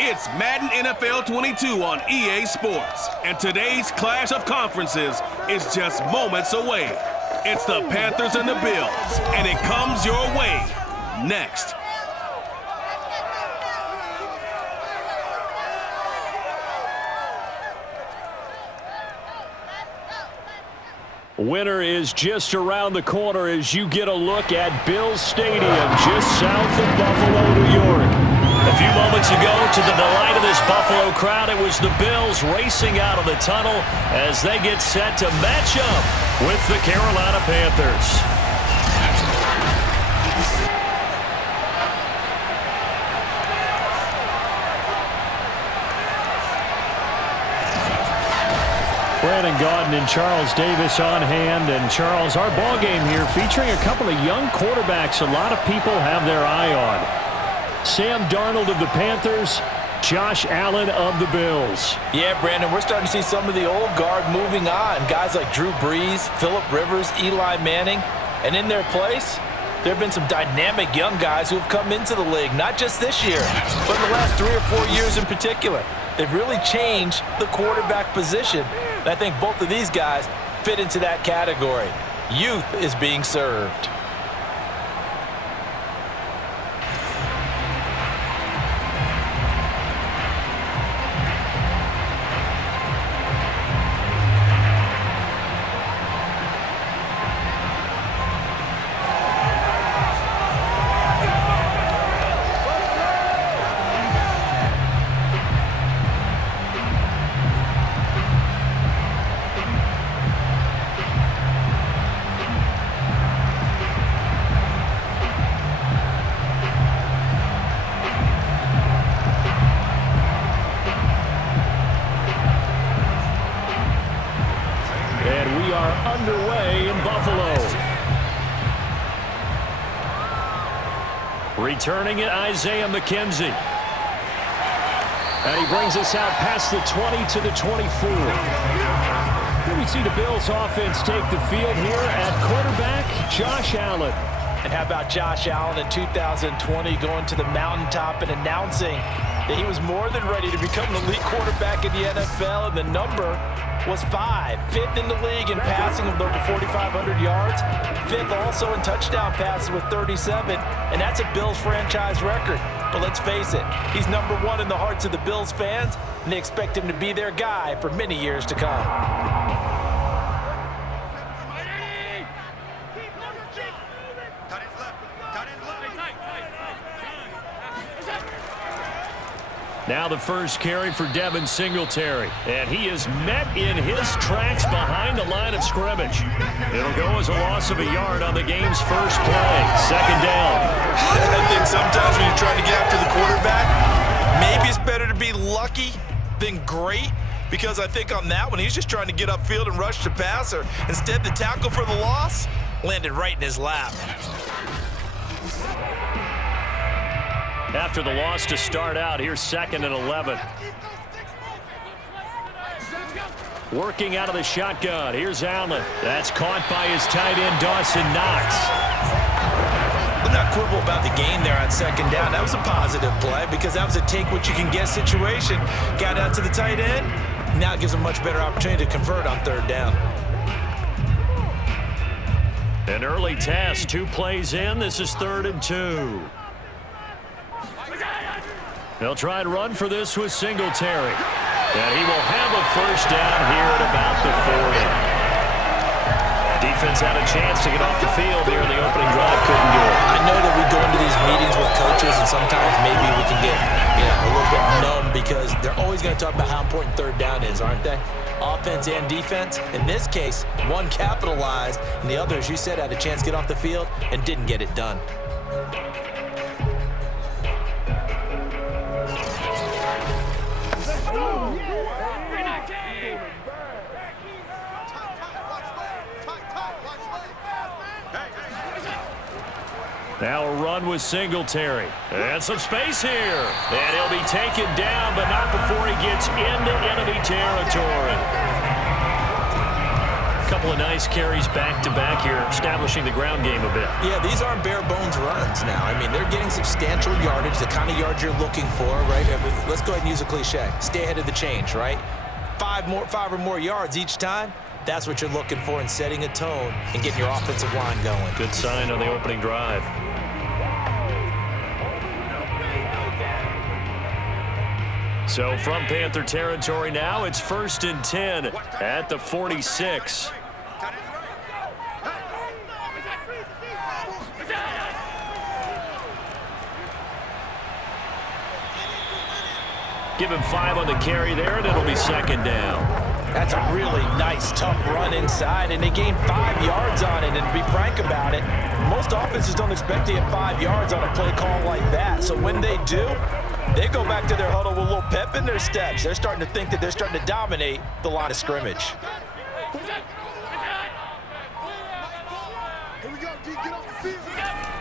It's Madden NFL 22 on EA Sports, and today's clash of conferences is just moments away. It's the Panthers and the Bills, and it comes your way next. Winter is just around the corner as you get a look at Bills Stadium just south of Buffalo, New York. A few moments ago, to the delight of this Buffalo crowd, it was the Bills racing out of the tunnel as they get set to match up with the Carolina Panthers. Brandon Gaudin and Charles Davis on hand. And Charles, our ball game here featuring a couple of young quarterbacks a lot of people have their eye on. Sam Darnold of the Panthers, Josh Allen of the Bills. Yeah, Brandon, we're starting to see some of the old guard moving on. Guys like Drew Brees, Phillip Rivers, Eli Manning. And in their place, there have been some dynamic young guys who have come into the league, not just this year, but in the last 3 or 4 years in particular. They've really changed the quarterback position. And I think both of these guys fit into that category. Youth is being served. Underway in Buffalo. Returning it, Isaiah McKenzie. And he brings us out past the 20 to the 24. Here we see the Bills offense take the field here at quarterback, Josh Allen. And how about Josh Allen in 2020 going to the mountaintop and announcing that he was more than ready to become an elite quarterback in the NFL, and the number was 5. 5th in the league in passing with over 4,500 yards. 5th also in touchdown passes with 37, and that's a Bills franchise record. But let's face it, he's number 1 in the hearts of the Bills fans, and they expect him to be their guy for many years to come. Now the first carry for Devin Singletary. And he is met in his tracks behind the line of scrimmage. It'll go as a loss of a yard on the game's first play. Second down. I think sometimes when you're trying to get after the quarterback, maybe it's better to be lucky than great. Because I think on that one, he's just trying to get upfield and rush the passer. Instead, the tackle for the loss landed right in his lap. After the loss to start out, here's 2nd and 11. Working out of the shotgun. Here's Allen. That's caught by his tight end, Dawson Knox. I'm not quibble about the gain there on 2nd down. That was a positive play because that was a take-what-you-can-get situation. Got out to the tight end. Now it gives him a much better opportunity to convert on 3rd down. An early test. 2 plays in. This is 3rd and 2. They'll try and run for this with Singletary. And he will have a first down here at about the 40. Defense had a chance to get off the field here in the opening drive. Couldn't do it. I know that we go into these meetings with coaches, and sometimes maybe we can get a little bit numb because they're always going to talk about how important 3rd down is, aren't they? Offense and defense. In this case, one capitalized, and the other, as you said, had a chance to get off the field and didn't get it done. Now a run with Singletary. And some space here. And he'll be taken down, but not before he gets into enemy territory. A couple of nice carries back-to-back here, establishing the ground game a bit. Yeah, these aren't bare-bones runs now. I mean, they're getting substantial yardage, the kind of yards you're looking for, right? Let's go ahead and use a cliche. Stay ahead of the change, right? 5 or more yards each time. That's what you're looking for in setting a tone and getting your offensive line going. Good sign on the opening drive. So from Panther territory now, it's 1st and 10 at the 46. Give him 5 on the carry there, and it'll be 2nd down. That's a really nice, tough run inside, and they gained 5 yards on it. And to be frank about it, most offenses don't expect to get 5 yards on a play call like that. So when they do, they go back to their huddle with a little pep in their steps. They're starting to think that they're starting to dominate the line of scrimmage.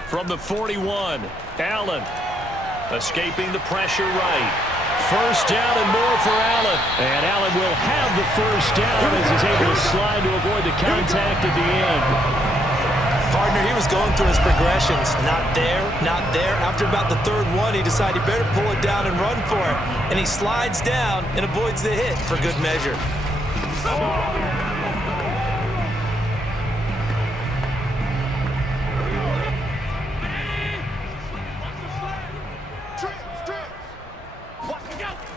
From the 41, Allen escaping the pressure right. 1st down and more for Allen. And Allen will have the 1st down as he's able to slide to avoid the contact at the end. Partner, he was going through his progressions. Not there, not there. After about the 3rd one, he decided he better pull it down and run for it. And he slides down and avoids the hit for good measure.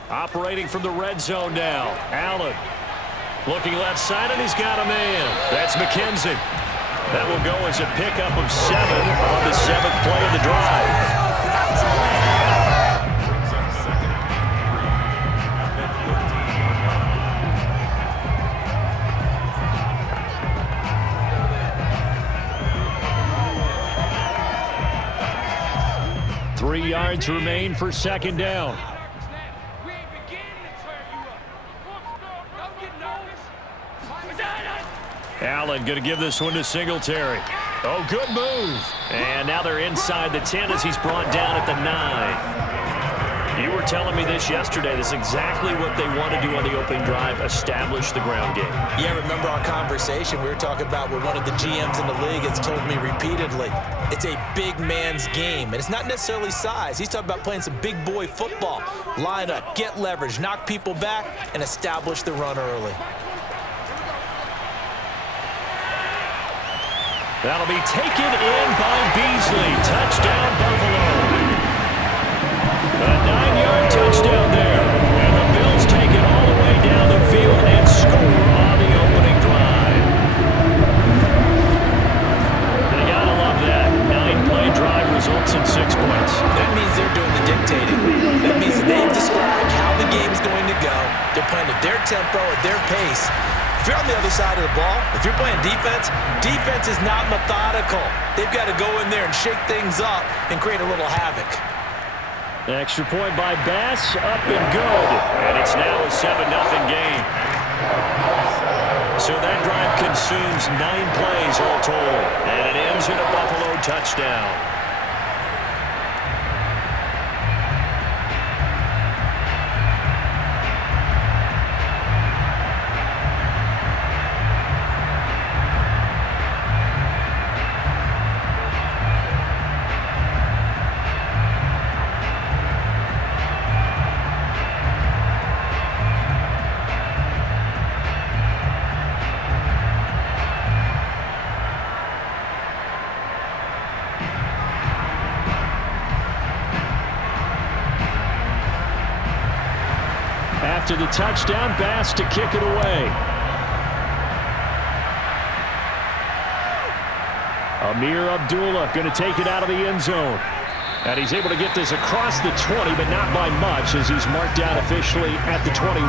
Operating from the red zone now. Allen looking left side, and he's got a man. That's McKenzie. That will go as a pickup of 7 on the 7th play of the drive. Three yards remain for 2nd down. Allen going to give this one to Singletary. Oh, good move. And now they're inside the 10 as he's brought down at the 9. You were telling me this yesterday. This is exactly what they want to do on the opening drive, establish the ground game. Yeah, remember our conversation we were talking about where one of the GMs in the league has told me repeatedly, it's a big man's game. And it's not necessarily size. He's talking about playing some big boy football. Line up, get leverage, knock people back, and establish the run early. That'll be taken in by Beasley. Touchdown, Buffalo. A 9-yard touchdown there. And the Bills take it all the way down the field and score on the opening drive. They gotta love that. 9-play drive results in 6 points. That means they're doing the dictating. That means that they've described how the game's going to go. They're playing at their tempo, at their pace. If you're on the other side of the ball, if you're playing defense, defense is not methodical. They've got to go in there and shake things up and create a little havoc. Extra point by Bass, up and good. And it's now a 7-0 game. So that drive consumes 9 plays all told. And it ends in a Buffalo touchdown. After the touchdown, Bass to kick it away. Amir Abdullah going to take it out of the end zone. And he's able to get this across the 20, but not by much as he's marked down officially at the 21.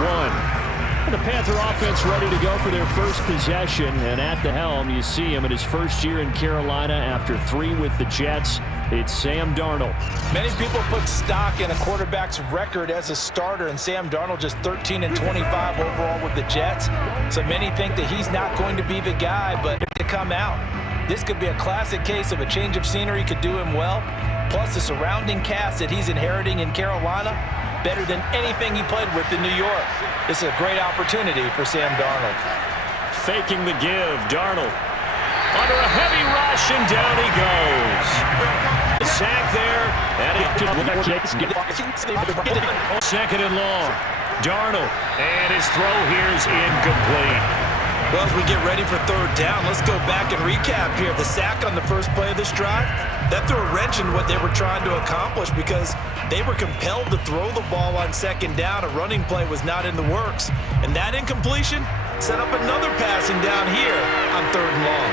And the Panther offense ready to go for their first possession. And at the helm, you see him in his first year in Carolina after 3 with the Jets. It's Sam Darnold. Many people put stock in a quarterback's record as a starter, and Sam Darnold just 13-25 overall with the Jets. So many think that he's not going to be the guy, but to come out, this could be a classic case of a change of scenery could do him well. Plus the surrounding cast that he's inheriting in Carolina, better than anything he played with in New York. This is a great opportunity for Sam Darnold. faking the give. Darnold under a heavy rush, and down he goes. Sack there, and second and long. Darnold, and his throw here is incomplete. Well, as we get ready for third down, let's go back and recap here. The sack on the first play of this drive, that threw a wrench in what they were trying to accomplish because they were compelled to throw the ball on second down. A running play was not in the works. And that incompletion set up another passing down here on third and long.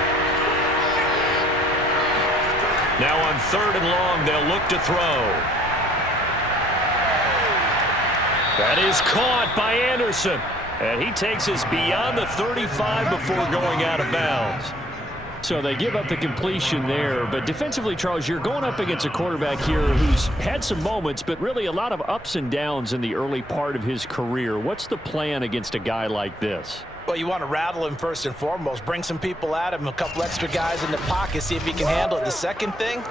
Now on third and long, they'll look to throw. That is caught by Anderson. And he takes us beyond the 35 before going out of bounds. So they give up the completion there. But defensively, Charles, you're going up against a quarterback here who's had some moments, but really a lot of ups and downs in the early part of his career. What's the plan against a guy like this? Well, you want to rattle him first and foremost. Bring some people at him, a couple extra guys in the pocket, see if he can handle it. The second thing,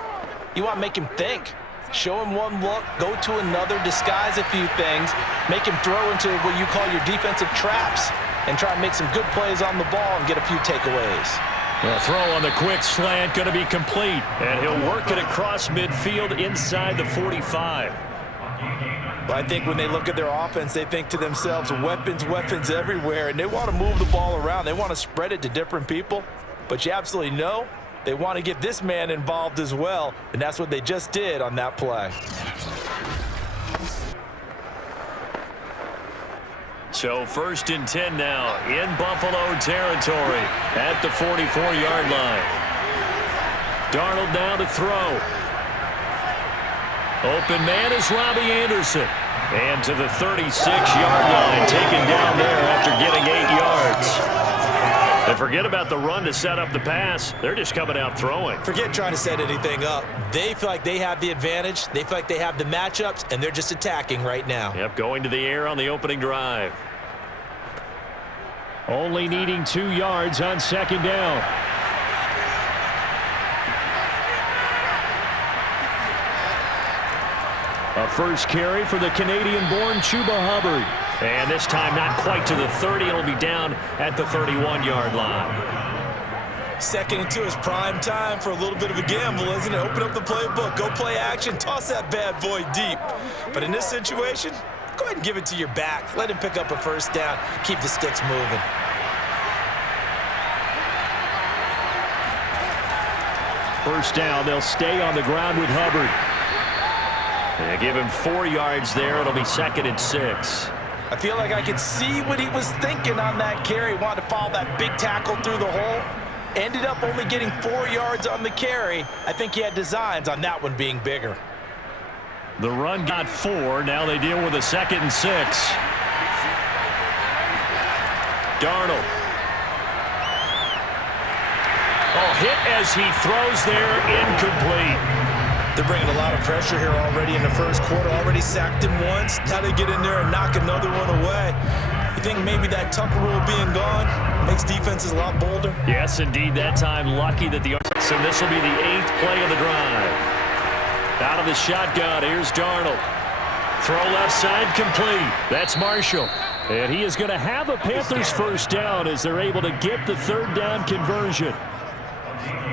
you want to make him think. Show him one look, go to another, disguise a few things, make him throw into what you call your defensive traps, and try and make some good plays on the ball and get a few takeaways. The throw on the quick slant going to be complete, and he'll work it across midfield inside the 45. Well, I think when they look at their offense, they think to themselves, weapons, weapons everywhere, and they want to move the ball around. They want to spread it to different people, but you absolutely know they want to get this man involved as well, and that's what they just did on that play. So first and 10 now in Buffalo territory at the 44-yard line. Darnold now to throw. Open man is Robbie Anderson. And to the 36-yard line, taken down there after getting 8 yards. And forget about the run to set up the pass. They're just coming out throwing. Forget trying to set anything up. They feel like they have the advantage. They feel like they have the matchups, and they're just attacking right now. Yep, going to the air on the opening drive. Only needing 2 yards on second down. A first carry for the Canadian-born Chuba Hubbard. And this time not quite to the 30. It'll be down at the 31-yard line. Second and 2 is prime time for a little bit of a gamble, isn't it? Open up the playbook, go play action, toss that bad boy deep. But in this situation, go ahead and give it to your back. Let him pick up a first down. Keep the sticks moving. First down, they'll stay on the ground with Hubbard. They give him 4 yards there. It'll be second and 6. I feel like I could see what he was thinking on that carry. Wanted to follow that big tackle through the hole. Ended up only getting 4 yards on the carry. I think he had designs on that one being bigger. The run got 4. Now they deal with a second and 6. Darnold. Oh, hit as he throws there, incomplete. They're bringing a lot of pressure here already in the first quarter. Already sacked him once. Now they get in there and knock another one away. You think maybe that Tucker rule being gone makes defenses a lot bolder? Yes, indeed. That time lucky that the... So this will be the 8th play of the drive. Out of the shotgun, here's Darnold. Throw left side complete. That's Marshall. And he is going to have a Panthers first down as they're able to get the third down conversion.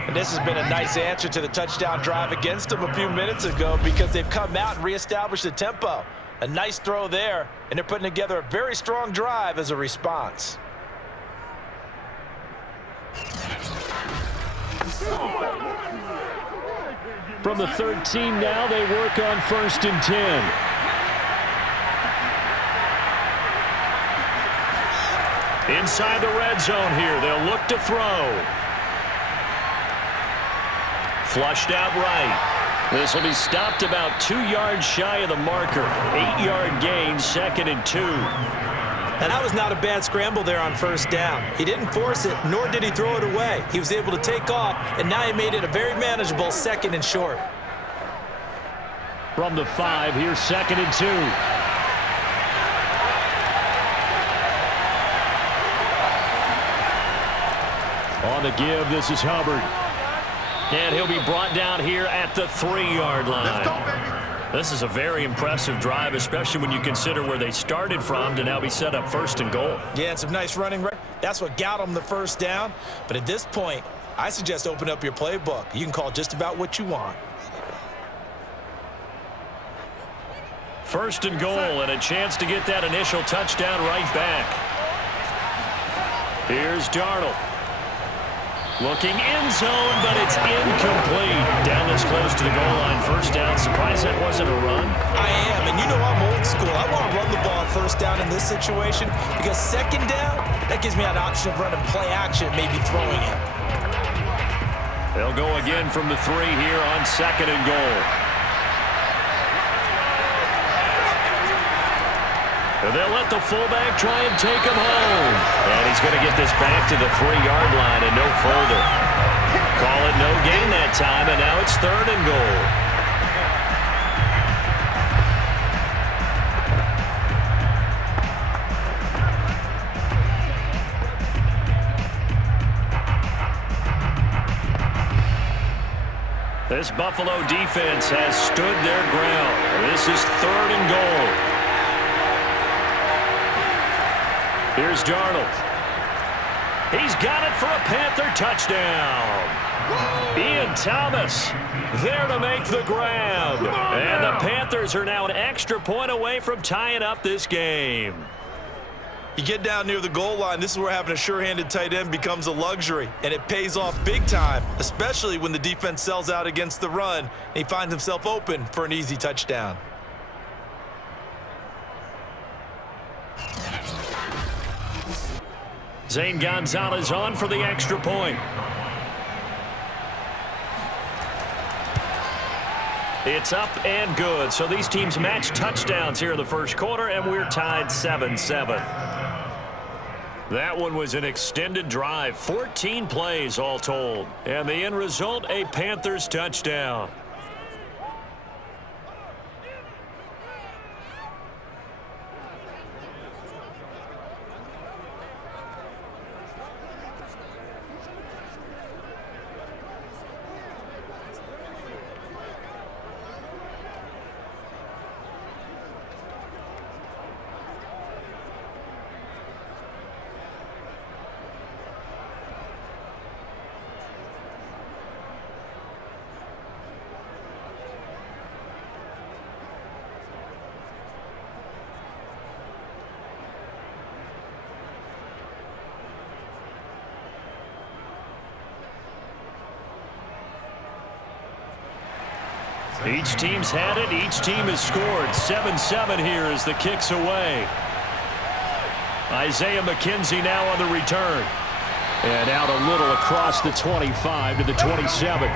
And this has been a nice answer to the touchdown drive against them a few minutes ago because they've come out and reestablished the tempo. A nice throw there, and they're putting together a very strong drive as a response. From the 13 now, they work on first and 10. Inside the red zone here, they'll look to throw. Flushed out right. This will be stopped about 2 yards shy of the marker. 8-yard gain, second and 2. And that was not a bad scramble there on first down. He didn't force it, nor did he throw it away. He was able to take off, and now he made it a very manageable second and short. From the 5, here's second and 2. On the give, this is Hubbard. And he'll be brought down here at the 3-yard line. This is a very impressive drive, especially when you consider where they started from to now be set up 1st and goal. Yeah, and some nice running. That's what got them the first down. But at this point, I suggest open up your playbook. You can call just about what you want. 1st and goal, and a chance to get that initial touchdown right back. Here's Darnold. Looking end zone, but it's incomplete. Down this close to the goal line. 1st down. Surprised that wasn't a run. I am, and you know I'm old school. I want to run the ball on 1st down in this situation because 2nd down, that gives me an option of running play action, maybe throwing it. They'll go again from the 3 here on 2nd and goal. They'll let the fullback try and take him home. And he's going to get this back to the 3-yard line and no further. Call it no gain that time, and now it's 3rd and goal. This Buffalo defense has stood their ground. This is 3rd and goal. Here's Darnold. He's got it for a Panther touchdown. Ian Thomas there to make the grab. And the Panthers are now an extra point away from tying up this game. You get down near the goal line, this is where having a sure-handed tight end becomes a luxury, and it pays off big time, especially when the defense sells out against the run, and he finds himself open for an easy touchdown. Zane Gonzalez on for the extra point. It's up and good. So these teams match touchdowns here in the 1st quarter, and we're tied 7-7. That one was an extended drive, 14 plays all told. And the end result, a Panthers touchdown. Each team's had it. Each team has scored. 7-7 here as the kick's away. Isaiah McKenzie now on the return. And out a little across the 25 to the 27.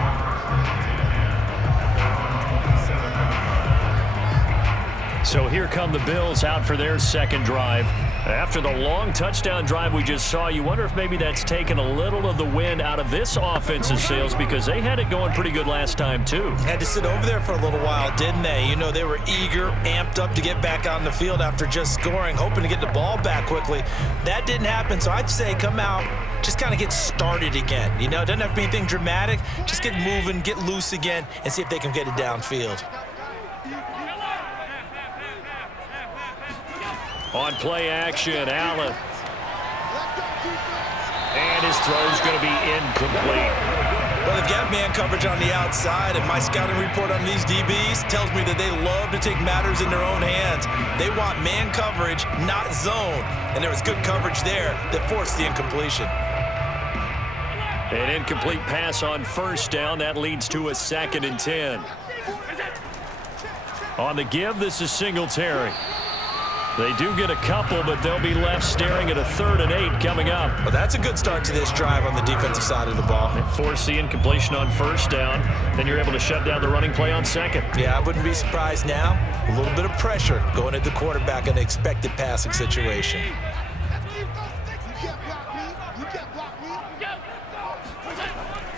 So here come the Bills out for their 2nd drive. After the long touchdown drive we just saw, you wonder if maybe that's taken a little of the wind out of this offensive sails because they had it going pretty good last time too. Had to sit over there for a little while, didn't they? You know, they were eager, amped up to get back on the field after just scoring, hoping to get the ball back quickly. That didn't happen, so I'd say come out, just kind of get started again. You know, it doesn't have to be anything dramatic. Just get moving, get loose again, and see if they can get it downfield. On play action, Allen. And his throw's going to be incomplete. Well, they've got man coverage on the outside, and my scouting report on these DBs tells me that they love to take matters in their own hands. They want man coverage, not zone. And there was good coverage there that forced the incompletion. An incomplete pass on 1st down. That leads to a 2nd and 10. On the give, this is Singletary. They do get a couple, but they'll be left staring at a 3rd and 8 coming up. Well, that's a good start to this drive on the defensive side of the ball. Force the incompletion on 1st down. Then you're able to shut down the running play on 2nd. Yeah, I wouldn't be surprised now. A little bit of pressure going at the quarterback in an expected passing situation.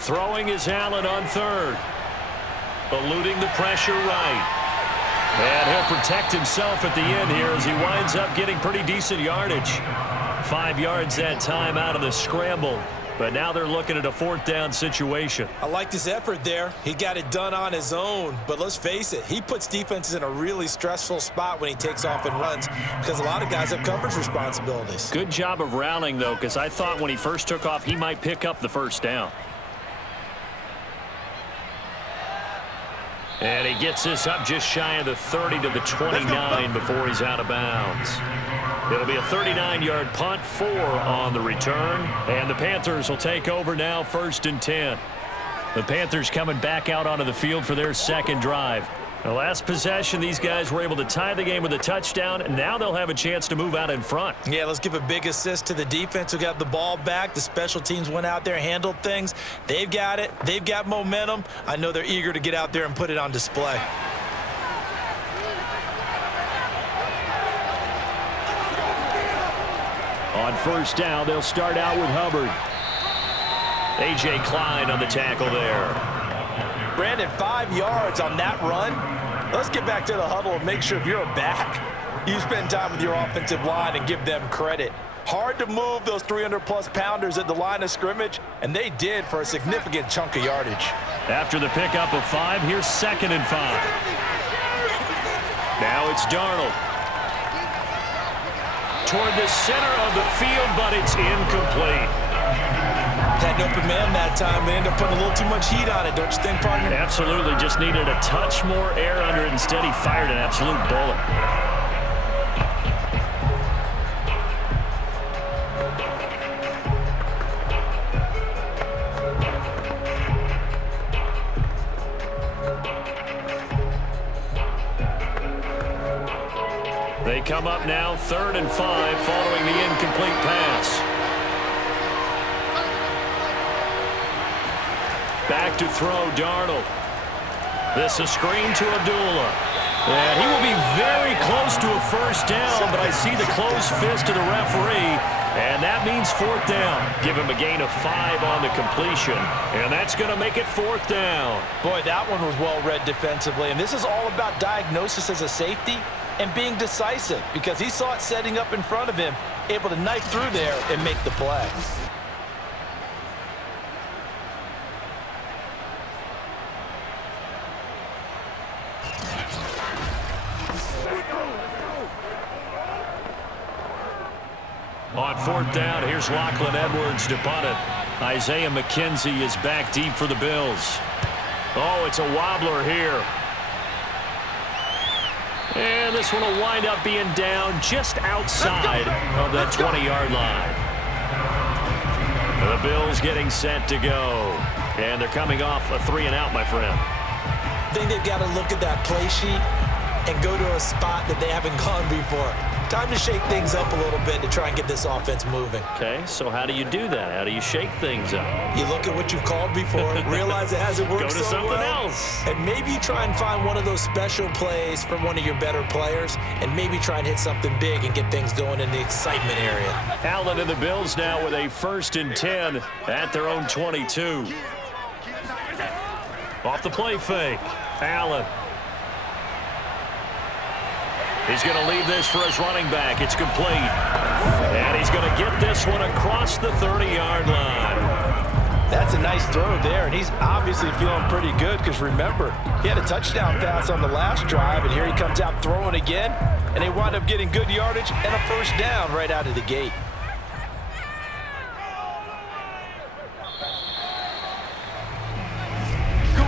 Throwing is Allen on 3rd. Eluding the pressure right. And he'll protect himself at the end here as he winds up getting pretty decent yardage. 5 yards that time out of the scramble. But now they're looking at a 4th down situation. I like his effort there. He got it done on his own. But let's face it, he puts defenses in a really stressful spot when he takes off and runs because a lot of guys have coverage responsibilities. Good job of rallying, though, because I thought when he first took off, he might pick up the 1st down. And he gets this up just shy of the 30 to the 29 before he's out of bounds. It'll be a 39-yard punt, 4 on the return. And the Panthers will take over now, 1st and 10. The Panthers coming back out onto the field for their 2nd drive. The last possession, these guys were able to tie the game with a touchdown, and now they'll have a chance to move out in front. Yeah, let's give a big assist to the defense who got the ball back. The special teams went out there, handled things. They've got it. They've got momentum. I know they're eager to get out there and put it on display. On 1st down, they'll start out with Hubbard. A.J. Klein on the tackle there. Brandon, 5 yards on that run. Let's get back to the huddle and make sure if you're a back, you spend time with your offensive line and give them credit. Hard to move those 300-plus pounders at the line of scrimmage, and they did for a significant chunk of yardage. After the pickup of 5, here's 2nd and 5. Now it's Darnold. Toward the center of the field, but it's incomplete. Had an open man that time. They ended up putting a little too much heat on it, don't you think, partner? Absolutely. Just needed a touch more air under it. Instead, he fired an absolute bullet. They come up now, 3rd and 5, following the incomplete pass. Back to throw, Darnold. This a screen to Abdullah. And he will be very close to a 1st down, but I see the closed fist of the referee, and that means 4th down. Give him a gain of 5 on the completion, and that's going to make it 4th down. Boy, that one was well read defensively, and this is all about diagnosis as a safety and being decisive because he saw it setting up in front of him, able to knife through there and make the play. On 4th down, here's Lachlan Edwards to punt it. Isaiah McKenzie is back deep for the Bills. Oh, it's a wobbler here. And this one will wind up being down just outside of that 20-yard line. The Bills getting set to go. And they're coming off a 3-and-out, my friend. I think they've got to look at that play sheet and go to a spot that they haven't gone before. Time to shake things up a little bit to try and get this offense moving. Okay, so how do you do that? How do you shake things up? You look at what you've called before, realize it hasn't worked Go to so something well, else. and maybe you try and find one of those special plays from one of your better players, and maybe try and hit something big and get things going in the excitement area. Allen and the Bills now with a 1st and 10 at their own 22. Off the play fake, Allen. He's going to leave this for his running back. It's complete. And he's going to get this one across the 30-yard line. That's a nice throw there, and he's obviously feeling pretty good because, remember, he had a touchdown pass on the last drive, and here he comes out throwing again, and they wind up getting good yardage and a 1st down right out of the gate. Go.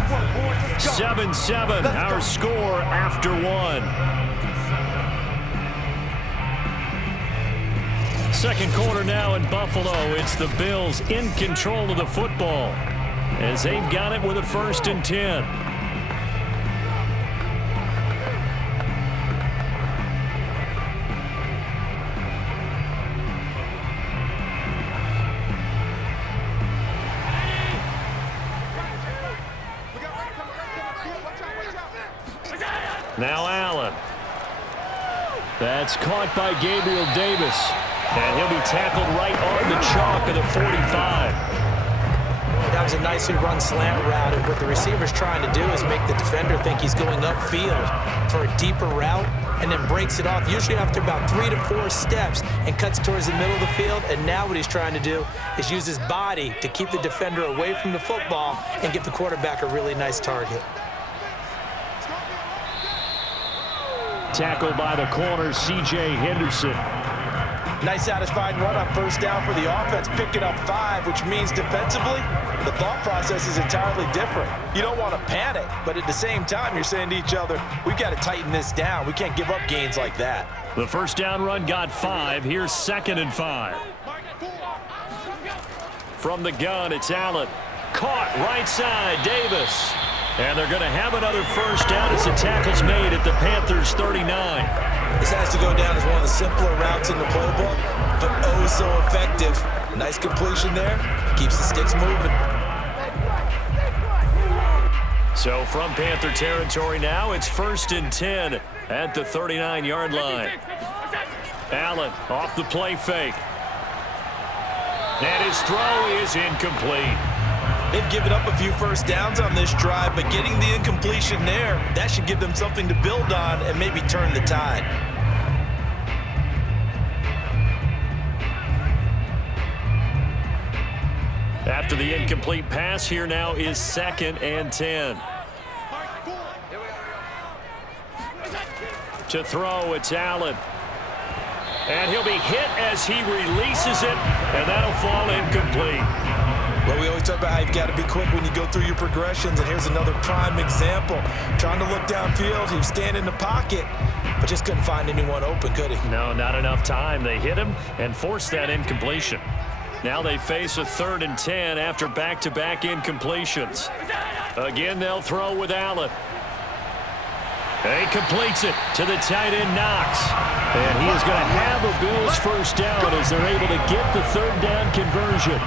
7-7, our score after 1. Second quarter now in Buffalo. It's the Bills in control of the football as they've got it with a 1st and 10. Now Allen. That's caught by Gabriel Davis. And he'll be tackled right on the chalk of the 45. That was a nicely run slant route, and what the receiver's trying to do is make the defender think he's going upfield for a deeper route, and then breaks it off, usually after about 3 to 4 steps, and cuts towards the middle of the field. And now what he's trying to do is use his body to keep the defender away from the football and give the quarterback a really nice target. Tackled by the corner, C.J. Henderson. Nice satisfying run on first down for the offense, picking up 5, which means defensively, the thought process is entirely different. You don't want to panic, but at the same time, you're saying to each other, we've got to tighten this down. We can't give up gains like that. The first down run got 5. Here's 2nd and 5. From the gun, it's Allen. Caught right side, Davis. And they're going to have another first down as the tackle's made at the Panthers' 39. This has to go down as one of the simpler routes in the playbook, but oh so effective. Nice completion there. Keeps the sticks moving. So from Panther territory now, it's 1st and 10 at the 39-yard line. Allen off the play fake. And his throw is incomplete. They've given up a few first downs on this drive, but getting the incompletion there, that should give them something to build on and maybe turn the tide. After the incomplete pass, here now is 2nd and 10. To throw, it's Allen. And he'll be hit as he releases it, and that'll fall incomplete. Well, we always talk about how you've got to be quick when you go through your progressions, and here's another prime example. Trying to look downfield, he was standing in the pocket, but just couldn't find anyone open, could he? No, not enough time. They hit him and forced that incompletion. Now they face a 3rd and 10 after back-to-back incompletions. Again, they'll throw with Allen. And he completes it to the tight end, Knox. And he is going to have a Bills first down as they're able to get the 3rd down conversion.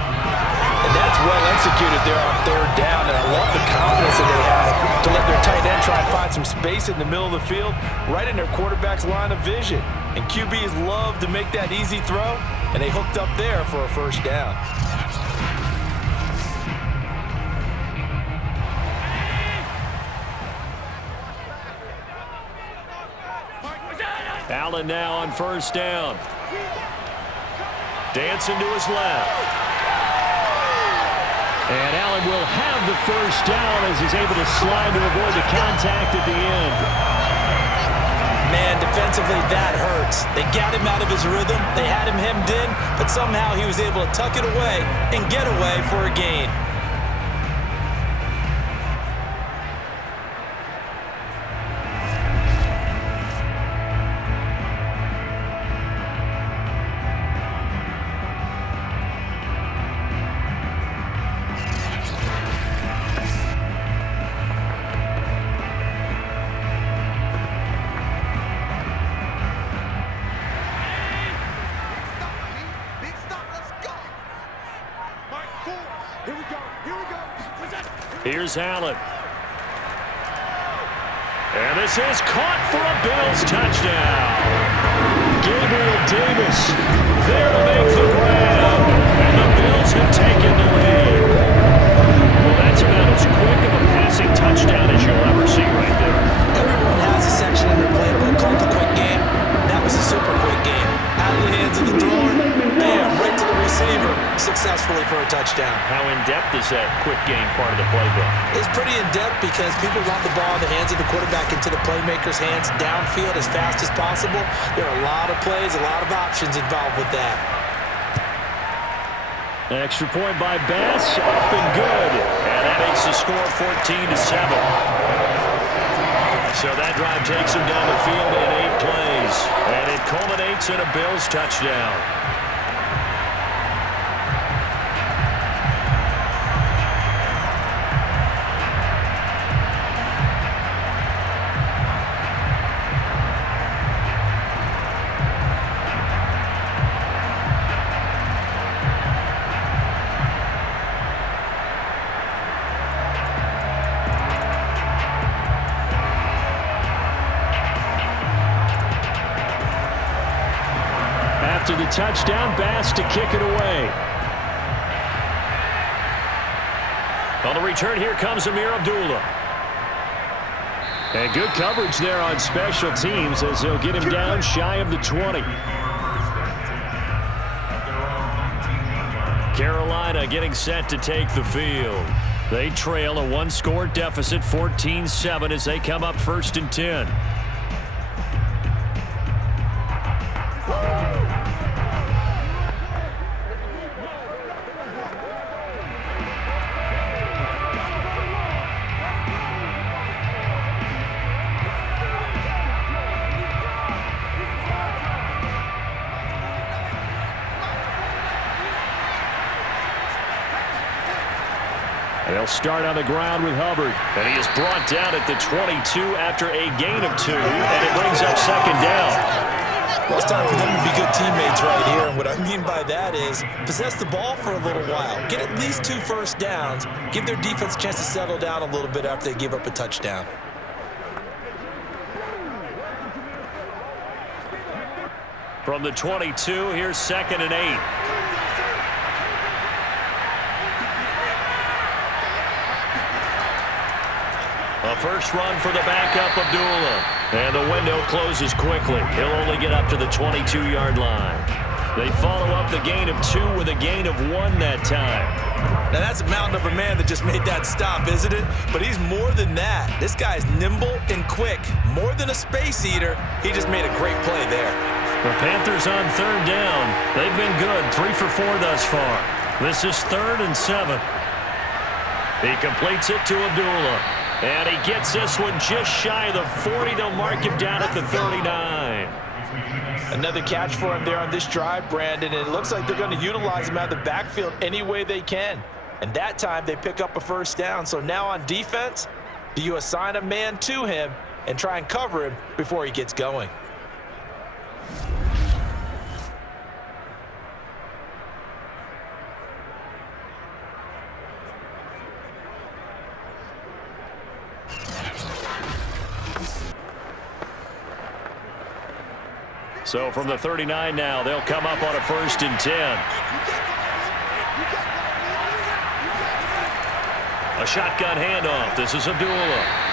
And that's well executed there on 3rd down, and I love the confidence that they have to let their tight end try and find some space in the middle of the field, right in their quarterback's line of vision. And QBs love to make that easy throw, and they hooked up there for a first down. Allen now on first down. Dancing to his left. And Allen will have the first down as he's able to slide to avoid the contact at the end. Man, defensively, that hurts. They got him out of his rhythm. They had him hemmed in, but somehow he was able to tuck it away and get away for a gain. Here's Allen. And this is caught for a Bills touchdown. Gabriel Davis there to make the grab. And the Bills have taken the lead. Well, that's about as quick of a passing touchdown as you'll ever see right there. Everyone has a section in their playbook called the quick game. That was a super quick game. Out of the hands of the thrower, bam, right to the receiver, successfully for a touchdown. How in-depth is that quick game part of the playbook? It's pretty in-depth because people want the ball in the hands of the quarterback into the playmaker's hands downfield as fast as possible. There are a lot of plays, a lot of options involved with that. An extra point by Bass, up and good. And that makes the score 14-7. So that drive takes him down the field in 8 plays. And it culminates in a Bills touchdown. After the touchdown, Bass to kick it away. On the return, here comes Amir Abdullah. And good coverage there on special teams as he'll get him down shy of the 20. Carolina getting set to take the field. They trail a one-score deficit, 14-7, as they come up 1st and 10. They'll start on the ground with Hubbard. And he is brought down at the 22 after a gain of 2. And it brings up 2nd down. Well, it's time for them to be good teammates right here. And what I mean by that is possess the ball for a little while. Get at least 2 first downs. Give their defense a chance to settle down a little bit after they give up a touchdown. From the 22, here's 2nd and 8. A first run for the backup, Abdullah. And the window closes quickly. He'll only get up to the 22-yard line. They follow up the gain of 2 with a gain of 1 that time. Now, that's a mountain of a man that just made that stop, isn't it? But he's more than that. This guy's nimble and quick. More than a space eater. He just made a great play there. The Panthers on 3rd down. They've been good, 3 for 4 thus far. This is 3rd and 7. He completes it to Abdullah. And he gets this one just shy of the 40. They'll mark him down at the 39. Another catch for him there on this drive, Brandon. And it looks like they're going to utilize him out of the backfield any way they can. And that time they pick up a first down. So now on defense, do you assign a man to him and try and cover him before he gets going? So from the 39 now, they'll come up on a 1st and 10. A shotgun handoff. This is Abdullah.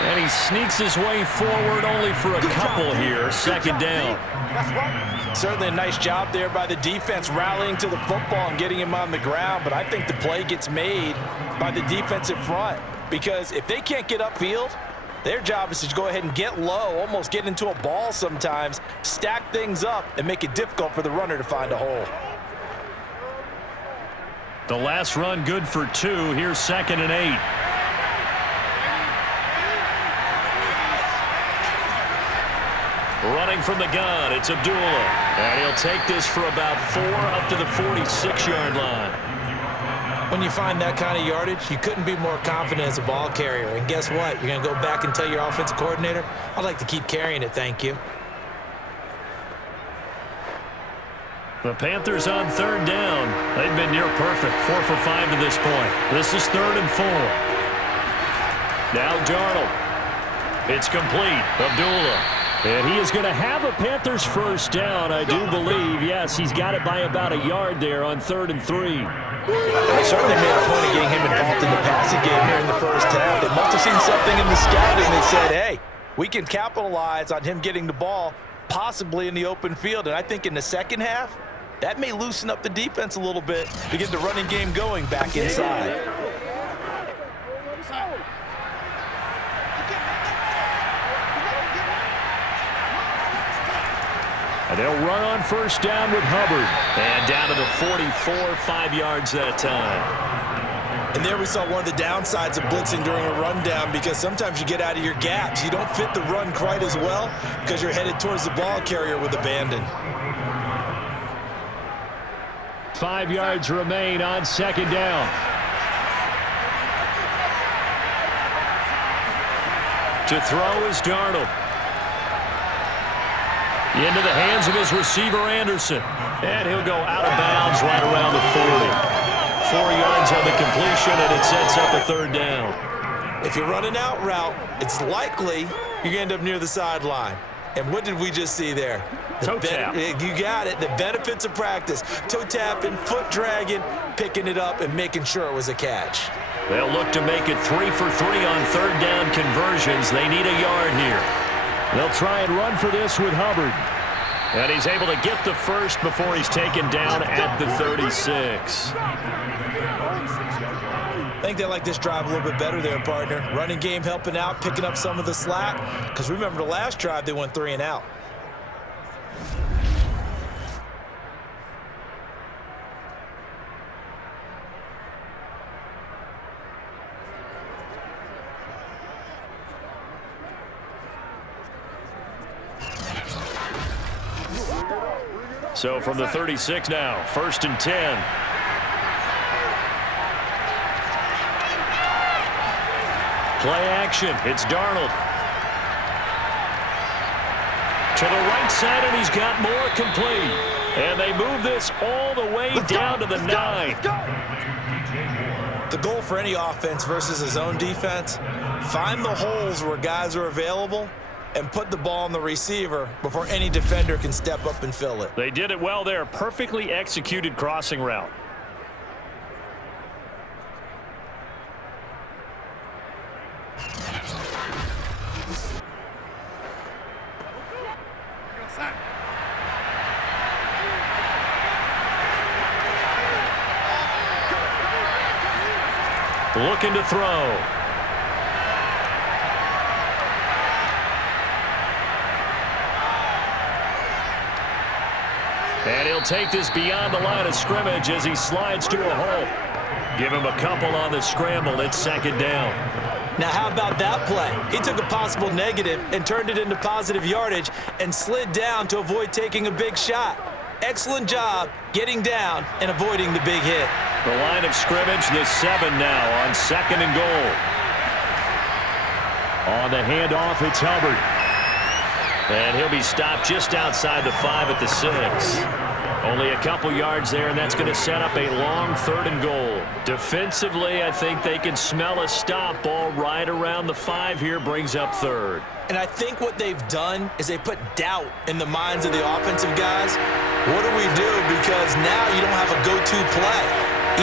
And he sneaks his way forward only for a couple here. 2nd down. Certainly a nice job there by the defense rallying to the football and getting him on the ground. But I think the play gets made by the defensive front. Because if they can't get upfield, their job is to go ahead and get low, almost get into a ball sometimes, stack things up, and make it difficult for the runner to find a hole. The last run good for 2. Here's 2nd and 8. Running from the gun, it's Abdullah. And he'll take this for about 4 up to the 46-yard line. When you find that kind of yardage, you couldn't be more confident as a ball carrier. And guess what? You're going to go back and tell your offensive coordinator, I'd like to keep carrying it, thank you. The Panthers on 3rd down. They've been near perfect, 4 for 5 to this point. This is 3rd and 4. Now Darnold. It's complete. Abdullah. And he is going to have a Panthers first down, I do believe. Yes, he's got it by about a yard there on 3rd and 3. They certainly made a point of getting him involved in the passing game here in the first half. They must have seen something in the scouting that said, hey, we can capitalize on him getting the ball possibly in the open field. And I think in the second half, that may loosen up the defense a little bit to get the running game going back inside. And they'll run on first down with Hubbard. And down to the 44, 5 yards that time. And there we saw one of the downsides of blitzing during a rundown, because sometimes you get out of your gaps. You don't fit the run quite as well because you're headed towards the ball carrier with abandon. 5 yards remain on 2nd down. To throw is Darnold. Into the hands of his receiver, Anderson. And he'll go out of bounds right around the 40. 4 yards on the completion, and it sets up a 3rd down. If you run an out route, it's likely you're going to end up near the sideline. And what did we just see there? Toe tap. You got it. The benefits of practice. Toe tapping, foot dragging, picking it up, and making sure it was a catch. They'll look to make it 3 for 3 on third down conversions. They need a yard here. They'll try and run for this with Hubbard. And he's able to get the first before he's taken down at the 36. I think they like this drive a little bit better there, partner. Running game helping out, picking up some of the slack. Because remember the last drive, they went 3 and out. So from the 36 now, 1st and 10. Play action. It's Darnold. To the right side, and he's got more complete. And they move this all the way down to the 9. The goal for any offense versus his own defense, find the holes where guys are available and put the ball on the receiver before any defender can step up and fill it. They did it well there. Perfectly executed crossing route. Looking to throw. And he'll take this beyond the line of scrimmage as he slides to a hole. Give him a couple on the scramble. It's 2nd down. Now, how about that play? He took a possible negative and turned it into positive yardage and slid down to avoid taking a big shot. Excellent job getting down and avoiding the big hit. The line of scrimmage, the 7 now on 2nd and goal. On the handoff, it's Hubbard. And he'll be stopped just outside the 5 at the 6. Only a couple yards there, and that's going to set up a long 3rd and goal. Defensively, I think they can smell a stop ball right around the 5 here, brings up 3rd. And I think what they've done is they put doubt in the minds of the offensive guys. What do we do? Because now you don't have a go-to play.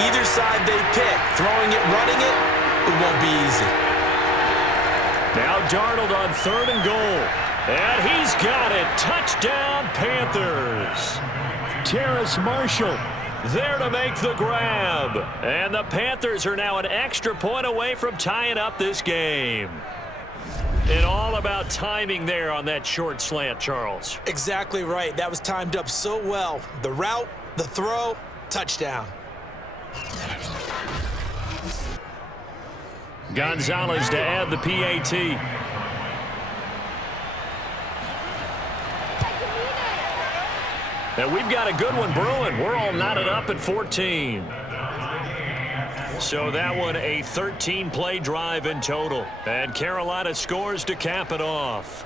Either side they pick, throwing it, running it, it won't be easy. Now Darnold on 3rd and goal. And he's got it. Touchdown, Panthers. Terrace Marshall there to make the grab. And the Panthers are now an extra point away from tying up this game. And all about timing there on that short slant, Charles. Exactly right. That was timed up so well. The route, the throw, touchdown. Gonzalez to add the PAT. And we've got a good one brewing. We're all knotted up at 14. So that one a 13-play drive in total. And Carolina scores to cap it off.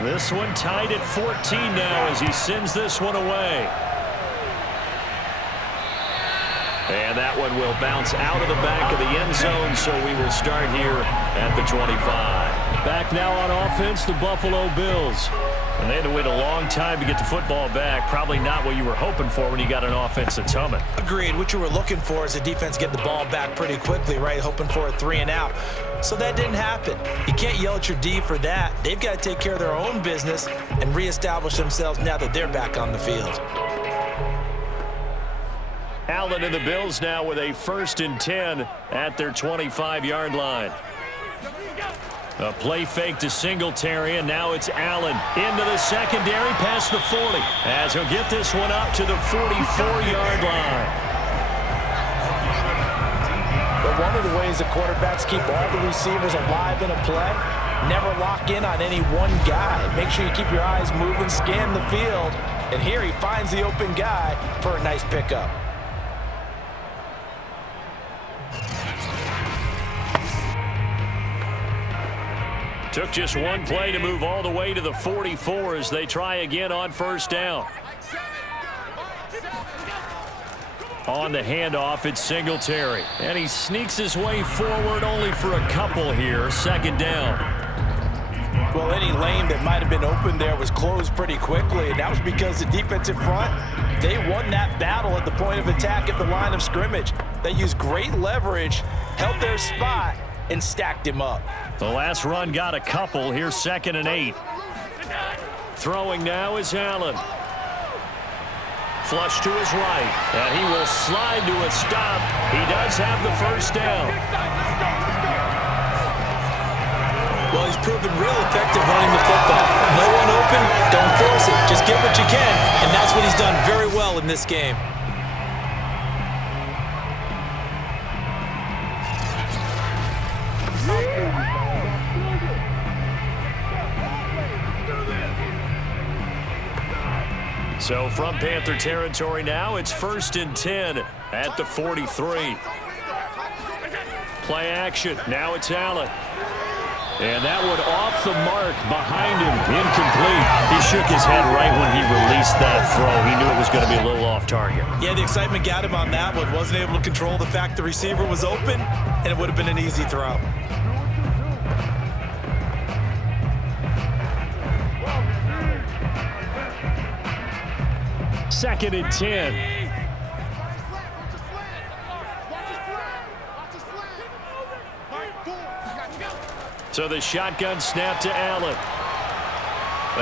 This one tied at 14 now as he sends this one away. And that one will bounce out of the back of the end zone, so we will start here at the 25. Back now on offense, the Buffalo Bills. And they had to wait a long time to get the football back. Probably not what you were hoping for when you got an offense that's humming. Agreed. What you were looking for is a defense getting the ball back pretty quickly, right? Hoping for a 3 and out. So that didn't happen. You can't yell at your D for that. They've got to take care of their own business and reestablish themselves now that they're back on the field. Allen and the Bills now with a 1st and 10 at their 25-yard line. A play fake to Singletary, and now it's Allen into the secondary past the 40 as he'll get this one up to the 44-yard line. But one of the ways the quarterbacks keep all the receivers alive in a play, never lock in on any one guy. Make sure you keep your eyes moving, scan the field, and here he finds the open guy for a nice pickup. Took just one play to move all the way to the 44 as they try again on first down. On the handoff, it's Singletary. And he sneaks his way forward only for a couple here. Second down. Well, any lane that might have been open there was closed pretty quickly, and that was because the defensive front, they won that battle at the point of attack at the line of scrimmage. They used great leverage, held their spot, and stacked him up. The last run got a couple. Here's 2nd and 8. Throwing now is Allen. Flush to his right, and he will slide to a stop. He does have the first down. Well, he's proven real effective running the football. No one open, don't force it. Just get what you can, and that's what he's done very well in this game. So from Panther territory now, it's 1st and 10 at the 43. Play action. Now it's Allen. And that one off the mark behind him. Incomplete. He shook his head right when he released that throw. He knew it was going to be a little off target. Yeah, the excitement got him on that one. Wasn't able to control the fact the receiver was open, and it would have been an easy throw. Second and 10. So the shotgun snap to Allen.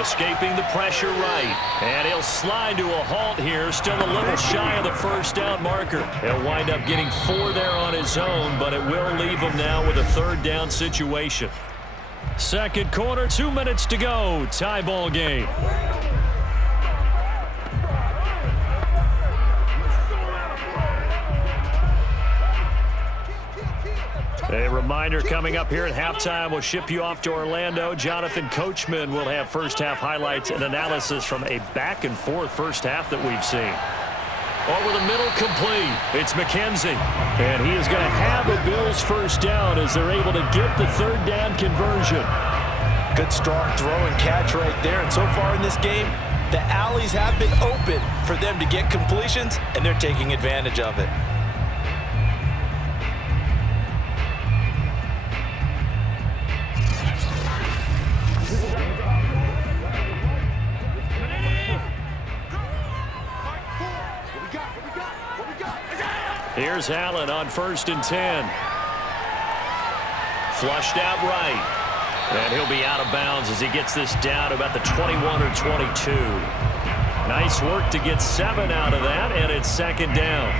Escaping the pressure right. And he'll slide to a halt here. Still a little shy of the first down marker. He'll wind up getting 4 there on his own, but it will leave him now with a 3rd down situation. Second quarter, 2 minutes to go. Tie ball game. A reminder coming up here at halftime. We'll ship you off to Orlando. Jonathan Coachman will have first half highlights and analysis from a back-and-forth first half that we've seen. Over the middle, complete. It's McKenzie. And he is going to have a Bills first down as they're able to get the 3rd down conversion. Good strong throw and catch right there. And so far in this game, the alleys have been open for them to get completions, and they're taking advantage of it. Here's Allen on 1st and 10. Flushed out right. And he'll be out of bounds as he gets this down about the 21 or 22. Nice work to get 7 out of that, and it's 2nd down.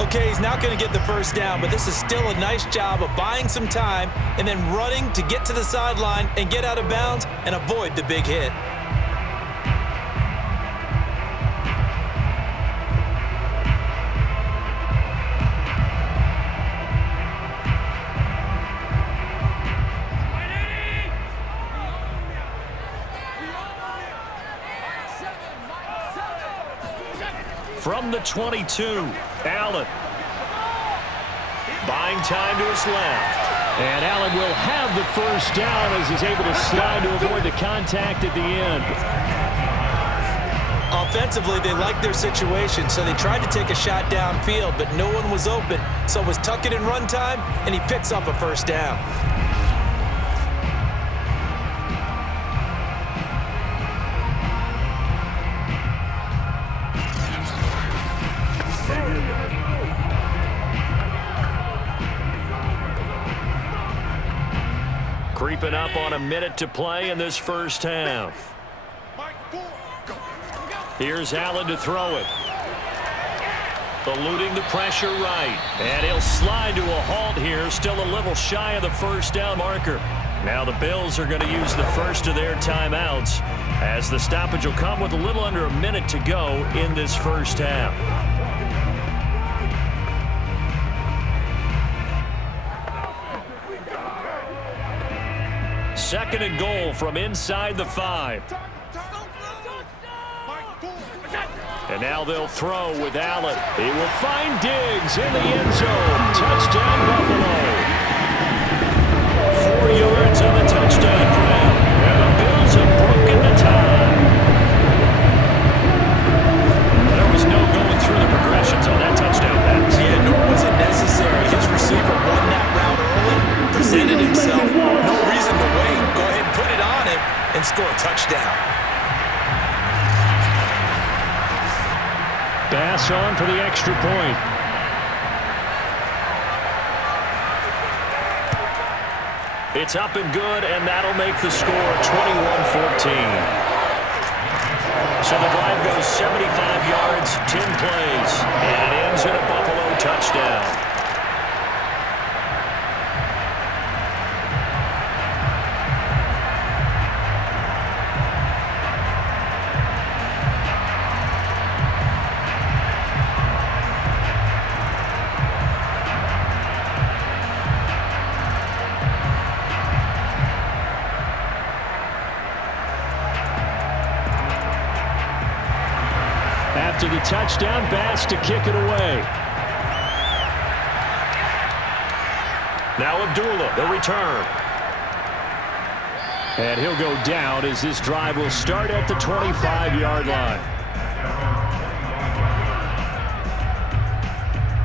Okay, he's not going to get the first down, but this is still a nice job of buying some time and then running to get to the sideline and get out of bounds and avoid the big hit. From the 22, Allen. Buying time to his left. And Allen will have the first down as he's able to slide to avoid the contact at the end. Offensively, they liked their situation, so they tried to take a shot downfield, but no one was open. So it was tuck it and run time, and he picks up a first down. Creeping up on a minute to play in this first half. Here's Allen to throw it. Eluding the pressure right. And he'll slide to a halt here. Still a little shy of the first down marker. Now the Bills are going to use the first of their timeouts as the stoppage will come with a little under a minute to go in this first half. Second and goal from inside the 5. And now they'll throw with Allen. He will find Diggs in the end zone. Touchdown, Buffalo. 4 yards on the touchdown. broken to tie. There was no going through the progressions on that touchdown pass. Yeah, nor was it necessary. His receiver won that route early, presented himself. No reason to wait. Go ahead and put it on him and score a touchdown. Bass on for the extra point. It's up and good, and that'll make the score 21-14. So the drive goes 75 yards, 10 plays, and it ends in a Buffalo touchdown. After the touchdown, Bass to kick it away. Now Abdullah, the return. And he'll go down as this drive will start at the 25-yard line.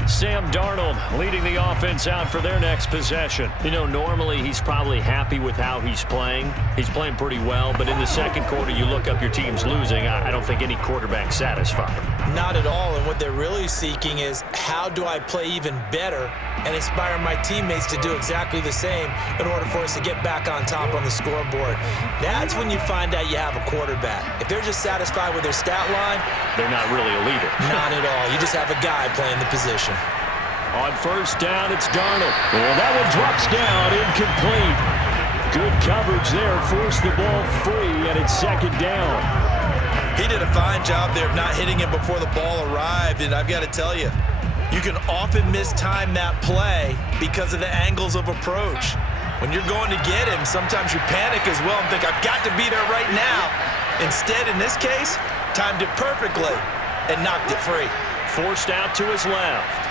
Sam Darnold leading the offense out for their next possession. You know, normally he's probably happy with how he's playing. He's playing pretty well, but in the second quarter, you look up your team's losing. I don't think any quarterback's satisfied. Not at all, and what they're really seeking is how do I play even better and inspire my teammates to do exactly the same in order for us to get back on top on the scoreboard. That's when you find out you have a quarterback. If they're just satisfied with their stat line, they're not really a leader. Not at all. You just have a guy playing the position. On first down, it's Darnold. And that one drops down, incomplete. Good coverage there, forced the ball free, and it's second down. He did a fine job there of not hitting him before the ball arrived, and I've got to tell you, you can often mistime that play because of the angles of approach. When you're going to get him, sometimes you panic as well and think, I've got to be there right now. Instead, in this case, timed it perfectly and knocked it free. Forced out to his left.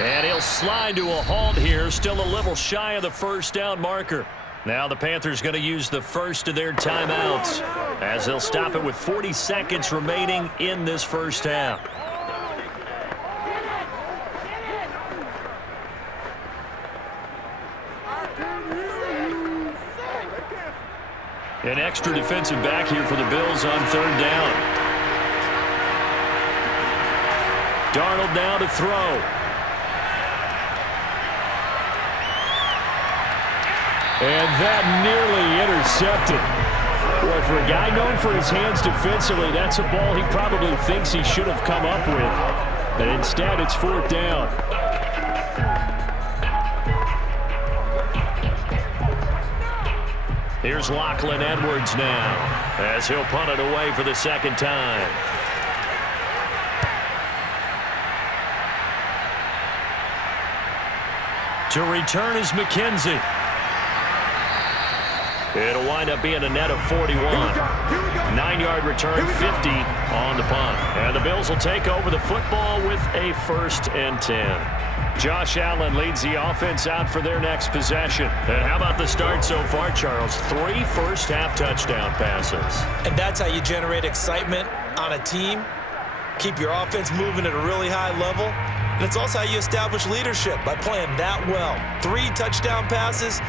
And he'll slide to a halt here, still a little shy of the first down marker. Now the Panthers going to use the first of their timeouts as they'll stop it with 40 seconds remaining in this first half. An extra defensive back here for the Bills on third down. Darnold now to throw. And that nearly intercepted. Boy, for a guy known for his hands defensively, that's a ball he probably thinks he should have come up with. But instead, it's fourth down. Here's Lachlan Edwards now as he'll punt it away for the second time. To return is McKenzie. It'll wind up being a net of 41. 9-yard return, 50 on the punt. And the Bills will take over the football with a 1st and 10. Josh Allen leads the offense out for their next possession. And how about the start so far, Charles? 3 first-half touchdown passes. And that's how you generate excitement on a team. Keep your offense moving at a really high level. And it's also how you establish leadership by playing that well. 3 touchdown passes.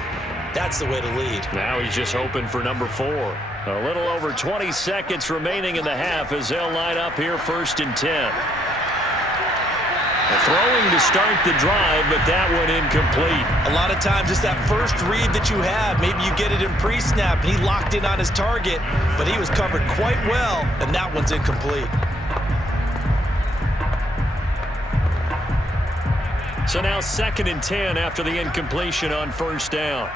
That's the way to lead. Now he's just hoping for number 4. A little over 20 seconds remaining in the half as they'll line up here 1st and 10. Throwing to start the drive, but that one incomplete. A lot of times it's that first read that you have. Maybe you get it in pre-snap, and he locked in on his target, but he was covered quite well, and that one's incomplete. So now 2nd and 10 after the incompletion on first down.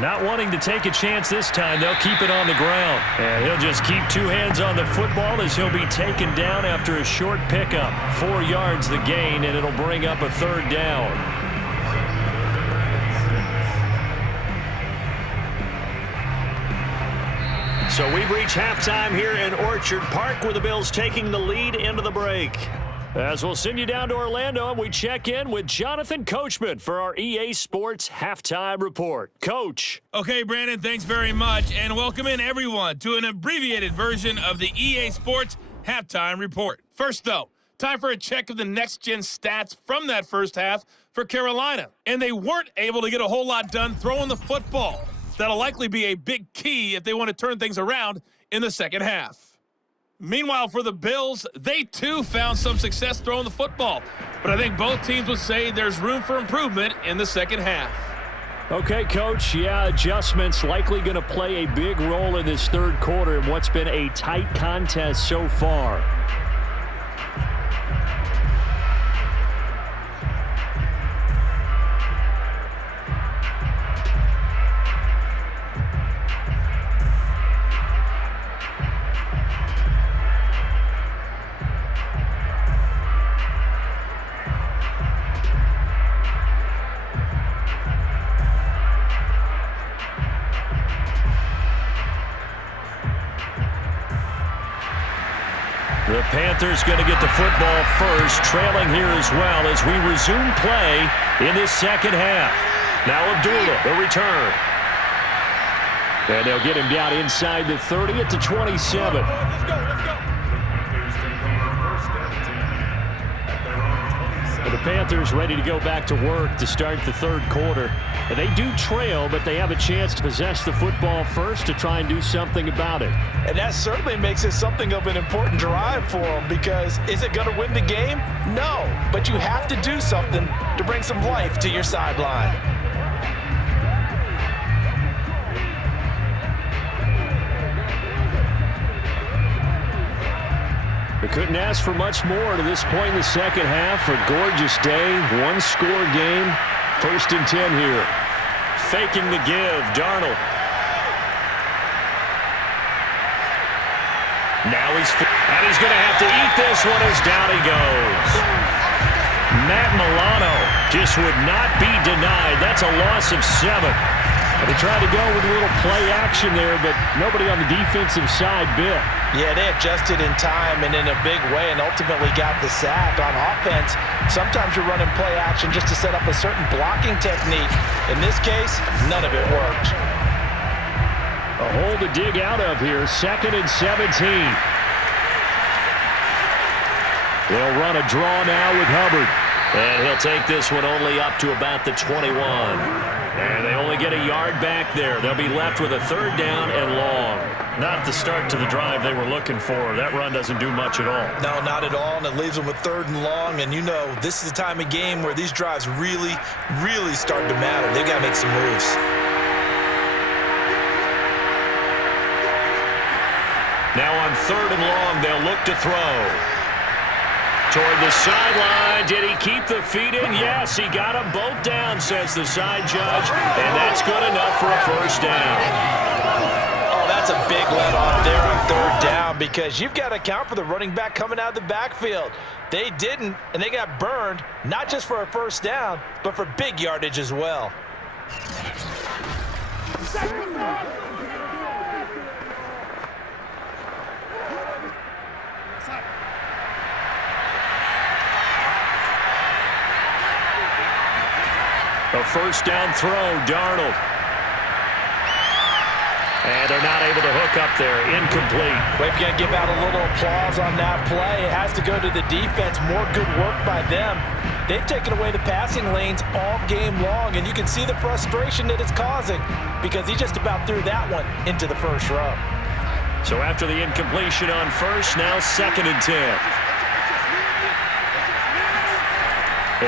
Not wanting to take a chance this time, they'll keep it on the ground. And he'll just keep 2 hands on the football as he'll be taken down after a short pickup. 4 yards the gain, and it'll bring up a 3rd down. So we've reached halftime here in Orchard Park with the Bills taking the lead into the break. As we'll send you down to Orlando, and we check in with Jonathan Coachman for our EA Sports Halftime Report. Coach. Okay, Brandon, thanks very much, and welcome in everyone to an abbreviated version of the EA Sports Halftime Report. First, though, time for a check of the next-gen stats from that first half for Carolina. And they weren't able to get a whole lot done throwing the football. That'll likely be a big key if they want to turn things around in the second half. Meanwhile, for the Bills, they too found some success throwing the football. But I think both teams would say there's room for improvement in the second half. Okay, Coach. Yeah, adjustments likely going to play a big role in this third quarter in what's been a tight contest so far. The Panthers going to get the football first, trailing here as well as we resume play in this second half. Now Abdullah, the return. And they'll get him down inside the 30 at the 27. Let's go. The Panthers ready to go back to work to start the third quarter. And they do trail, but they have a chance to possess the football first to try and do something about it. And that certainly makes it something of an important drive for them, because is it going to win the game? No, but you have to do something to bring some life to your sideline. They couldn't ask for much more to this point in the second half. A gorgeous day, one-score game. 1st and 10 here. Faking the give, Darnold. Now he's going to have to eat this one as down he goes. Matt Milano just would not be denied. That's a loss of 7. They tried to go with a little play action there, but nobody on the defensive side bit. Yeah, they adjusted in time and in a big way and ultimately got the sack. On offense, sometimes you're running play action just to set up a certain blocking technique. In this case, none of it worked. A hole to dig out of here, 2nd and 17. They'll run a draw now with Hubbard. And he'll take this one only up to about the 21. And they only get a yard back there. They'll be left with a 3rd down and long. Not the start to the drive they were looking for. That run doesn't do much at all. No, not at all, and it leaves them with 3rd and long. And you know, this is the time of game where these drives really, really start to matter. They've got to make some moves. Now on 3rd and long, they'll look to throw. Toward the sideline. Did he keep the feet in? Yes, he got them both down, says the side judge. And that's good enough for a 1st down. Oh, that's a big let off there on 3rd down, because you've got to account for the running back coming out of the backfield. They didn't, and they got burned, not just for a 1st down, but for big yardage as well. A 1st down throw, Darnold. And they're not able to hook up there. Incomplete. We're going to give out a little applause on that play. It has to go to the defense. More good work by them. They've taken away the passing lanes all game long, and you can see the frustration that it's causing, because he just about threw that one into the 1st row. So after the incompletion on 1st, now 2nd and 10.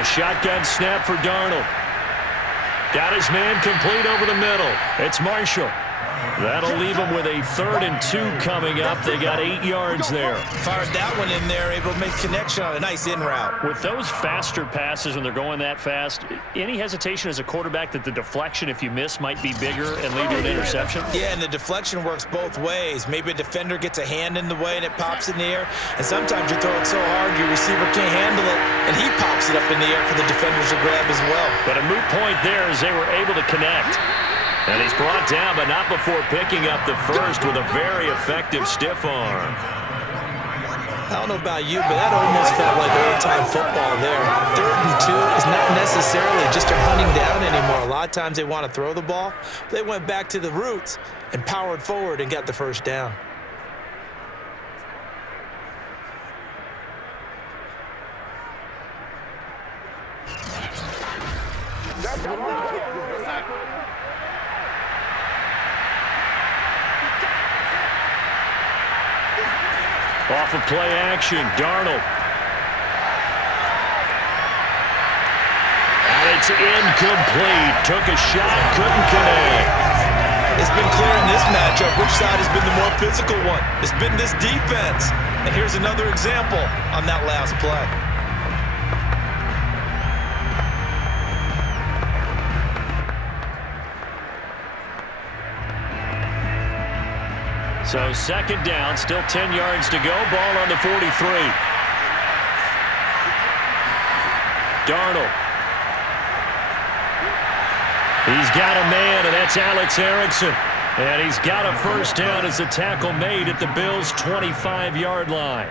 A shotgun snap for Darnold. Got his man complete over the middle. It's Marshall. That'll leave them with a 3rd and 2 coming up. They got 8 yards there. Fired that one in there, able to make connection on a nice in route. With those faster passes when they're going that fast, any hesitation as a quarterback that the deflection, if you miss, might be bigger and lead to an interception? Yeah, and the deflection works both ways. Maybe a defender gets a hand in the way and it pops in the air, and sometimes you throw it so hard your receiver can't handle it, and he pops it up in the air for the defenders to grab as well. But a moot point there as they were able to connect. And he's brought down, but not before picking up the 1st with a very effective stiff arm. I don't know about you, but that almost felt like old-time football there. 3rd and 2 is not necessarily just a hunting down anymore. A lot of times they want to throw the ball. They went back to the roots and powered forward and got the first down. Off of play action, Darnold. And it's incomplete. Took a shot, couldn't connect. It's been clear in this matchup which side has been the more physical one. It's been this defense. And here's another example on that last play. So 2nd down, still 10 yards to go. Ball on the 43. Darnold. He's got a man, and that's Alex Erickson. And he's got a first down as a tackle made at the Bills' 25-yard line.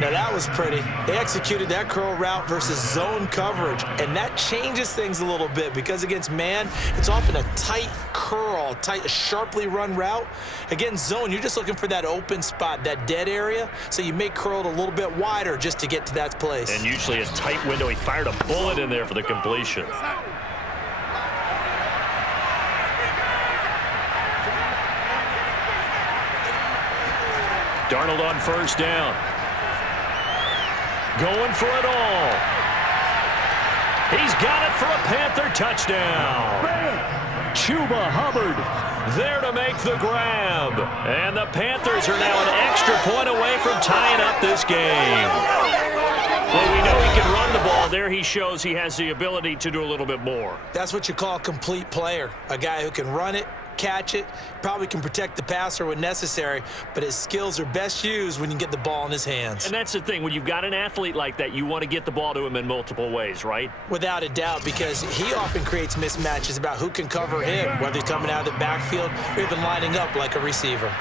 Now that was pretty. They executed that curl route versus zone coverage, and that changes things a little bit because against man, it's often a tight curl, a sharply run route. Against zone, you're just looking for that open spot, that dead area, so you make curl a little bit wider just to get to that place. And usually a tight window. He fired a bullet in there for the completion. Darnold on first down. Going for it all. He's got it for a Panther touchdown. Chuba Hubbard there to make the grab. And the Panthers are now an extra point away from tying up this game. Well, we know he can run the ball. There he shows he has the ability to do a little bit more. That's what you call a complete player. A guy who can run it, catch it, probably can protect the passer when necessary, but his skills are best used when you get the ball in his hands. And that's the thing. When you've got an athlete like that, you want to get the ball to him in multiple ways, right? Without a doubt, because he often creates mismatches about who can cover him, whether he's coming out of the backfield or even lining up like a receiver.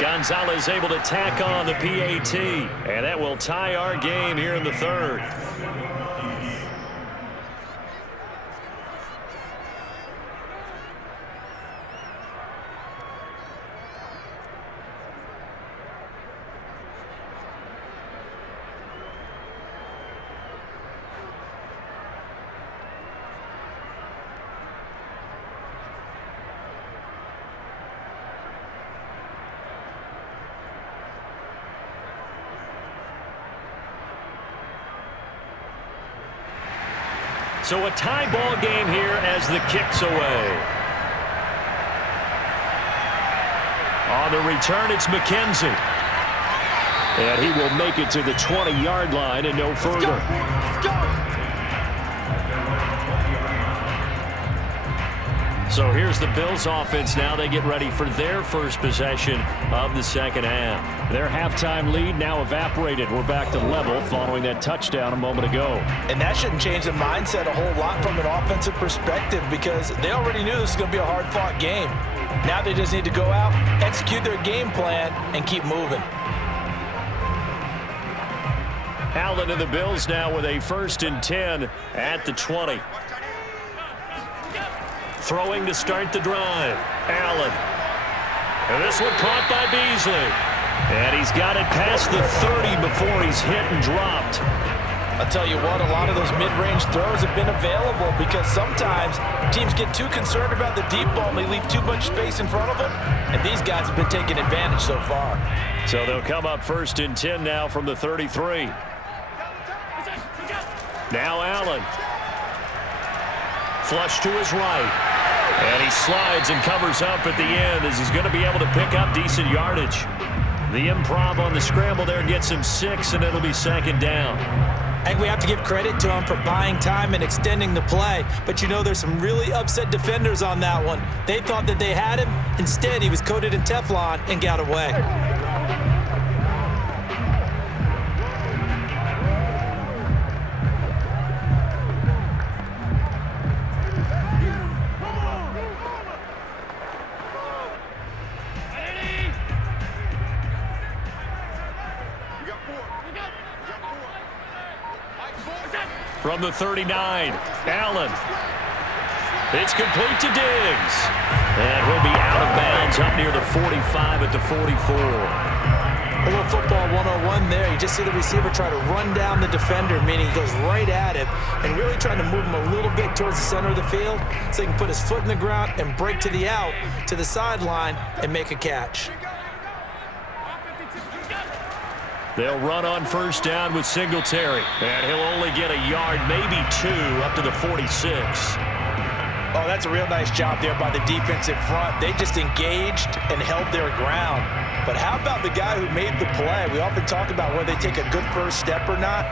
Gonzalez able to tack on the PAT, and that will tie our game here in the 3rd. So a tie ball game here as the kick's away. On the return, it's McKenzie. And he will make it to the 20-yard line and no further. Let's go. So here's the Bills offense now. They get ready for their first possession of the 2nd half. Their halftime lead now evaporated. We're back to level following that touchdown a moment ago. And that shouldn't change the mindset a whole lot from an offensive perspective because they already knew this was going to be a hard-fought game. Now they just need to go out, execute their game plan, and keep moving. Allen and the Bills now with a 1st and 10 at the 20. Throwing to start the drive. Allen. And this one caught by Beasley. And he's got it past the 30 before he's hit and dropped. I'll tell you what, a lot of those mid-range throws have been available because sometimes teams get too concerned about the deep ball and they leave too much space in front of them. And these guys have been taking advantage so far. So they'll come up 1st and 10 now from the 33. Now Allen. Flush to his right. And he slides and covers up at the end as he's going to be able to pick up decent yardage. The improv on the scramble there gets him 6, and it'll be 2nd down. I think we have to give credit to him for buying time and extending the play. But you know there's some really upset defenders on that one. They thought that they had him. Instead, he was coated in Teflon and got away. From the 39, Allen. It's complete to Diggs. And he'll be out of bounds up near the 45 at the 44. A little football 101 there. You just see the receiver try to run down the defender, meaning he goes right at him and really trying to move him a little bit towards the center of the field so he can put his foot in the ground and break to the out, to the sideline, and make a catch. They'll run on first down with Singletary. And he'll only get a yard, maybe 2, up to the 46. Oh, that's a real nice job there by the defensive front. They just engaged and held their ground. But how about the guy who made the play? We often talk about whether they take a good first step or not.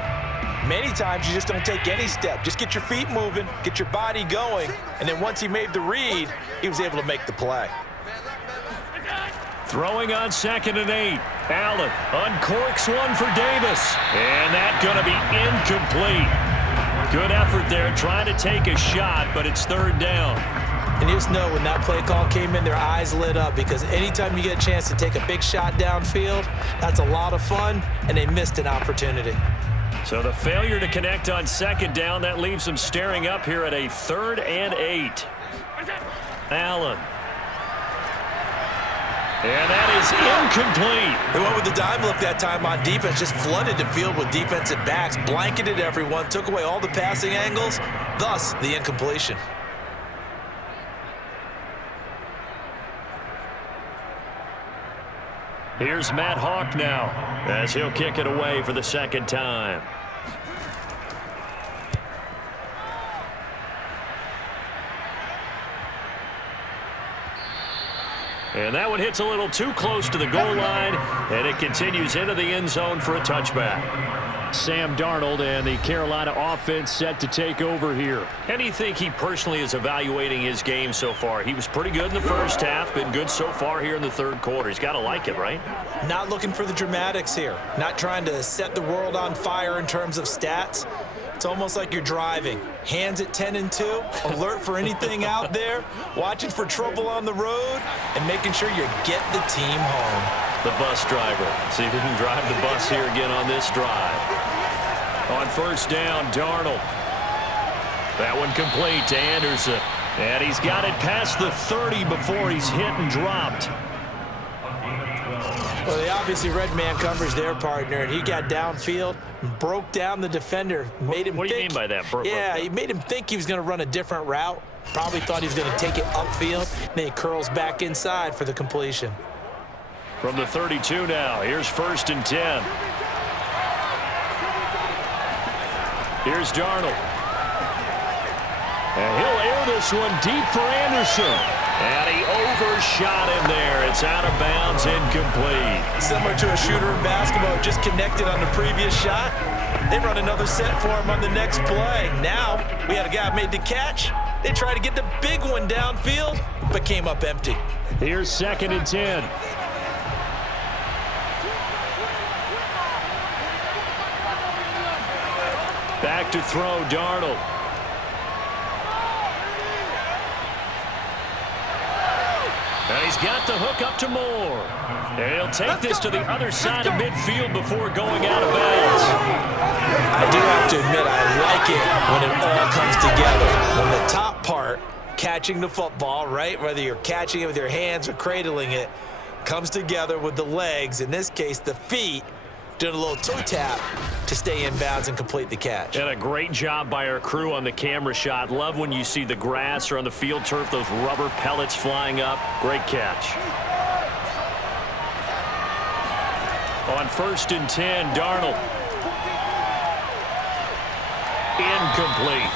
Many times you just don't take any step. Just get your feet moving, get your body going, and then once he made the read, he was able to make the play. Throwing on 2nd and 8. Allen uncorks one for Davis. And that's going to be incomplete. Good effort there trying to take a shot, but it's 3rd down. And you just know when that play call came in, their eyes lit up because anytime you get a chance to take a big shot downfield, that's a lot of fun, and they missed an opportunity. So the failure to connect on 2nd down, that leaves them staring up here at a 3rd and 8. Allen. And that is incomplete. They went with the dime look that time on defense, just flooded the field with defensive backs, blanketed everyone, took away all the passing angles, thus the incompletion. Here's Matt Hawk now as he'll kick it away for the 2nd time. And that one hits a little too close to the goal line, and it continues into the end zone for a touchback. Sam Darnold and the Carolina offense set to take over here. How do you think he personally is evaluating his game so far? He was pretty good in the first half, been good so far here in the 3rd quarter. He's got to like it, right? Not looking for the dramatics here. Not trying to set the world on fire in terms of stats. It's almost like you're driving. Hands at 10 and 2, alert for anything out there, watching for trouble on the road, and making sure you get the team home. The bus driver. See if he can drive the bus here again on this drive. On first down, Darnold. That one complete to Anderson. And he's got it past the 30 before he's hit and dropped. Well, they obviously read man coverage their partner, and he got downfield, broke down the defender, made him What do you mean by that? Yeah, he made him think he was going to run a different route. Probably thought he was going to take it upfield. Then he curls back inside for the completion. From the 32 now, here's 1st and 10. Here's Darnold. And he'll air this one deep for Anderson. And he overshot him there. It's out of bounds, incomplete. Similar to a shooter in basketball, just connected on the previous shot. They run another set for him on the next play. Now, we had a guy made the catch. They tried to get the big one downfield, but came up empty. Here's 2nd and 10. Back to throw, Darnold. And he's got the hook up to Moore. And he'll take this to the other side of midfield before going out of bounds. I do have to admit, I like it when it all comes together. When the top part, catching the football, right, whether you're catching it with your hands or cradling it, comes together with the legs, in this case the feet, doing a little toe tap to stay in bounds and complete the catch. And a great job by our crew on the camera shot. Love when you see the grass or on the field turf, those rubber pellets flying up. Great catch. On 1st and 10, Darnold. Incomplete.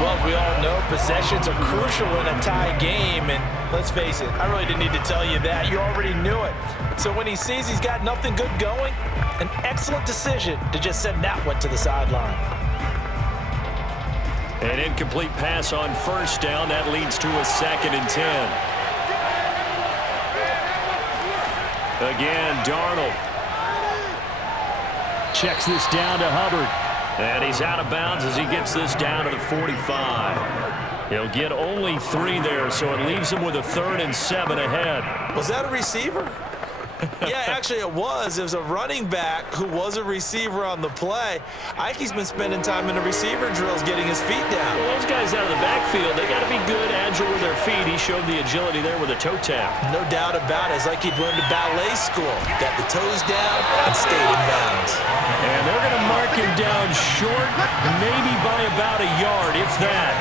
Well, as we all know, possessions are crucial in a tie game, and let's face it, I really didn't need to tell you that. You already knew it. So when he sees he's got nothing good going, an excellent decision to just send that one to the sideline. An incomplete pass on first down. That leads to a 2nd and 10. Again, Darnold. Checks this down to Hubbard. And he's out of bounds as he gets this down to the 45. He'll get only 3 there, so it leaves him with a 3rd and 7 ahead. Was that a receiver? Yeah, actually it was. It was a running back who was a receiver on the play. Ikey's been spending time in the receiver drills getting his feet down. Well, those guys out of the backfield, they got to be good, agile with their feet. He showed the agility there with a toe tap. No doubt about it. It's like he'd learned to ballet school. Got the toes down and stayed in bounds. And they're going to mark him down short, maybe by about a yard, if that.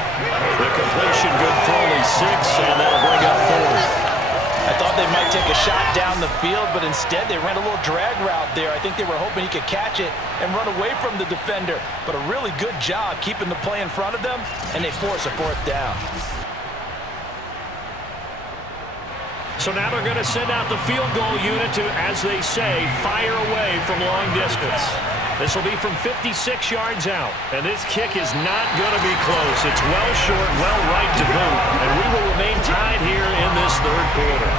The completion good for only 6, and that'll bring up 4th. I thought they might take a shot down the field, but instead they ran a little drag route there. I think they were hoping he could catch it and run away from the defender. But a really good job keeping the play in front of them, and they force a 4th down. So now they're going to send out the field goal unit to, as they say, fire away from long distance. This will be from 56 yards out, and this kick is not going to be close. It's well short, well right to boot, and we will remain tied here in this 3rd quarter.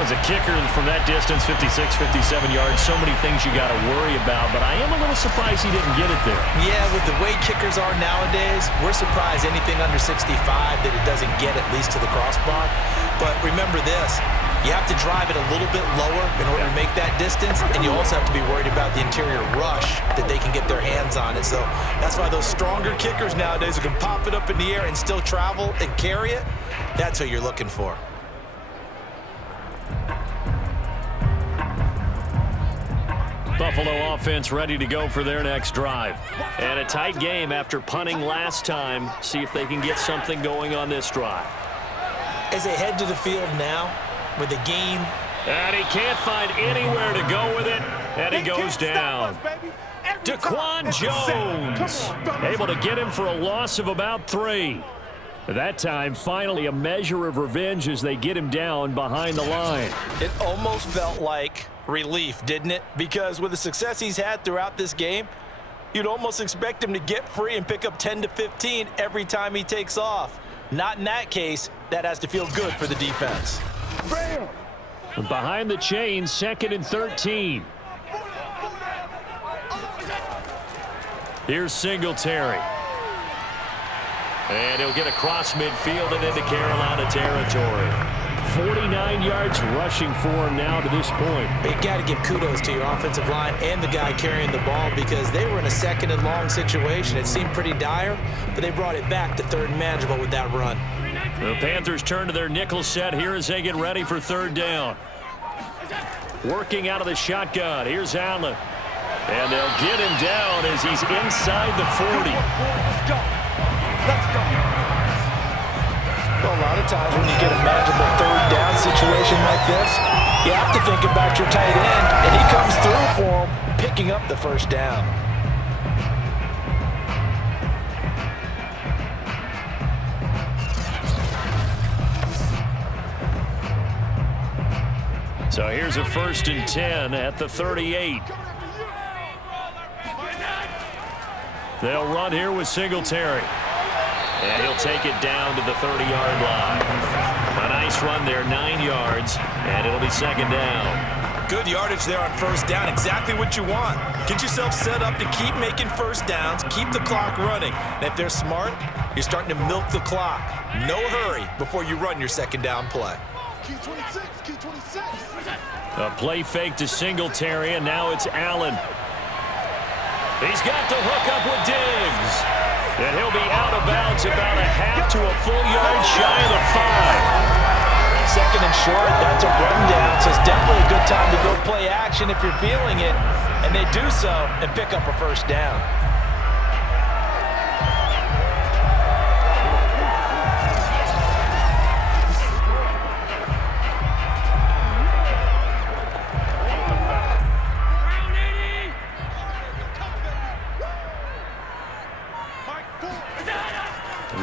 Was a kicker from that distance, 56, 57 yards. So many things you got to worry about, but I am a little surprised he didn't get it there. Yeah, with the way kickers are nowadays, we're surprised anything under 65 that it doesn't get at least to the crossbar. But remember this. You have to drive it a little bit lower in order to make that distance, and you also have to be worried about the interior rush that they can get their hands on it. So that's why those stronger kickers nowadays who can pop it up in the air and still travel and carry it, that's who you're looking for. Buffalo offense ready to go for their next drive. And a tight game after punting last time. See if they can get something going on this drive. As they head to the field now, with the game. And he can't find anywhere to go with it, and he goes down. Daquan Jones able to get him for a loss of about 3. That time, finally, a measure of revenge as they get him down behind the line. It almost felt like relief, didn't it? Because with the success he's had throughout this game, you'd almost expect him to get free and pick up 10 to 15 every time he takes off. Not in that case. That has to feel good for the defense. Behind the chains, 2nd and 13. Here's Singletary. And he'll get across midfield and into Carolina territory. 49 yards rushing for him now to this point. You got to give kudos to your offensive line and the guy carrying the ball because they were in a 2nd and long situation. It seemed pretty dire, but they brought it back to 3rd and manageable with that run. The Panthers turn to their nickel set here as they get ready for 3rd down. Working out of the shotgun. Here's Allen. And they'll get him down as he's inside the 40. Let's go. Well, a lot of times when you get a manageable 3rd down situation like this, you have to think about your tight end, and he comes through for him, picking up the 1st down. So here's a 1st and 10 at the 38. They'll run here with Singletary. And he'll take it down to the 30-yard line. A nice run there, 9 yards, and it'll be 2nd down. Good yardage there on 1st down, exactly what you want. Get yourself set up to keep making 1st downs, keep the clock running. And if they're smart, you're starting to milk the clock. No hurry before you run your 2nd down play. Key 26, key 26. A play fake to Singletary, and now it's Allen. He's got to hook up with Diggs. And he'll be out of bounds about a half to a full yard shy of the 5. 2nd and short, that's a rundown, so it's definitely a good time to go play action if you're feeling it. And they do so and pick up a 1st down.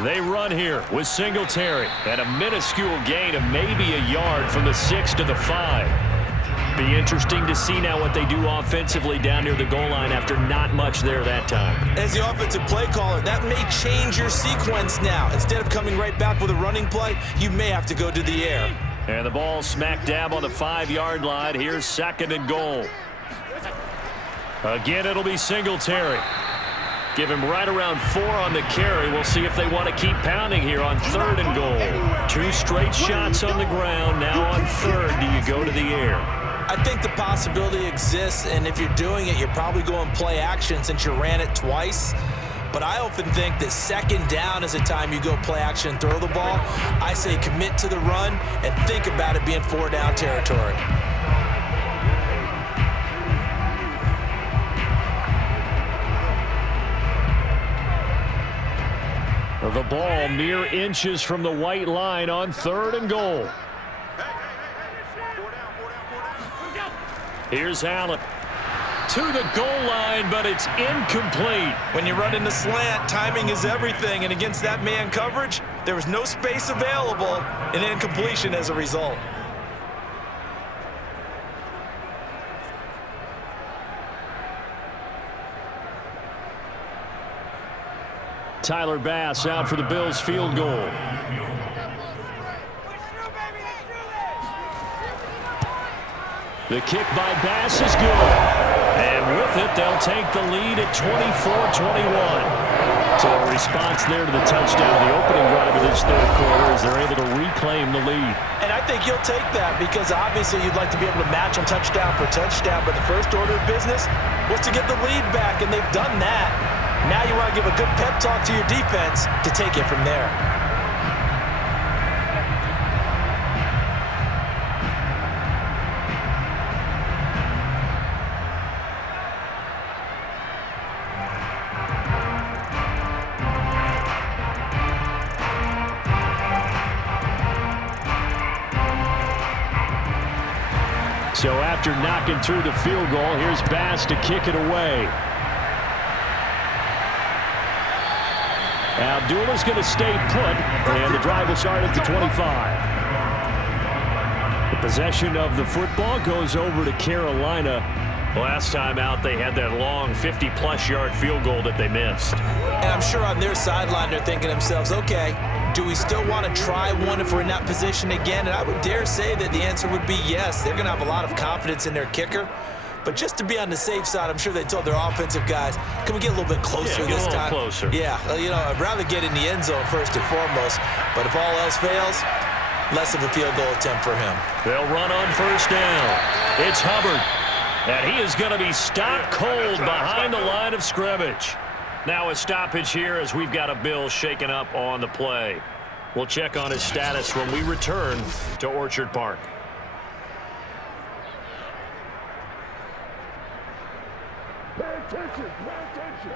They run here with Singletary and a minuscule gain of maybe a yard from the 6 to the 5. Be interesting to see now what they do offensively down near the goal line after not much there that time. As the offensive play caller, that may change your sequence now. Instead of coming right back with a running play, you may have to go to the air. And the ball smack dab on the 5-yard line. Here's 2nd and goal. Again, it'll be Singletary. Give him right around 4 on the carry. We'll see if they want to keep pounding here on 3rd and goal. 2 straight shots on the ground. Now on 3rd, do you go to the air? I think the possibility exists, and if you're doing it, you're probably going play action since you ran it twice. But I often think that second down is a time you go play action and throw the ball. I say commit to the run and think about it being 4-down territory. The ball mere inches from the white line on 3rd and goal. Here's Allen to the goal line, but it's incomplete. When you run in the slant, timing is everything, and against that man coverage, there was no space available, and incompletion as a result. Tyler Bass out for the Bills field goal. The kick by Bass is good. And with it, they'll take the lead at 24-21. So a response there to the touchdown, the opening drive of this third quarter, as they're able to reclaim the lead. And I think you'll take that because obviously you'd like to be able to match them touchdown for touchdown, but the first order of business was to get the lead back, and they've done that. Now you want to give a good pep talk to your defense to take it from there. So after knocking through the field goal, here's Bass to kick it away. Abdullah's going to stay put, and the drive will start at the 25. The possession of the football goes over to Carolina. Last time out, they had that long 50-plus yard field goal that they missed. And I'm sure on their sideline, they're thinking to themselves, okay, do we still want to try one if we're in that position again? And I would dare say that the answer would be yes. They're going to have a lot of confidence in their kicker. But just to be on the safe side, I'm sure they told their offensive guys, can we get a little bit closer this time? Closer. Yeah, you know, I'd rather get in the end zone first and foremost. But if all else fails, less of a field goal attempt for him. They'll run on first down. It's Hubbard. And he is going to be stopped cold behind the line of scrimmage. Now a stoppage here as we've got a Bill shaken up on the play. We'll check on his status when we return to Orchard Park. Pay attention. Pay attention.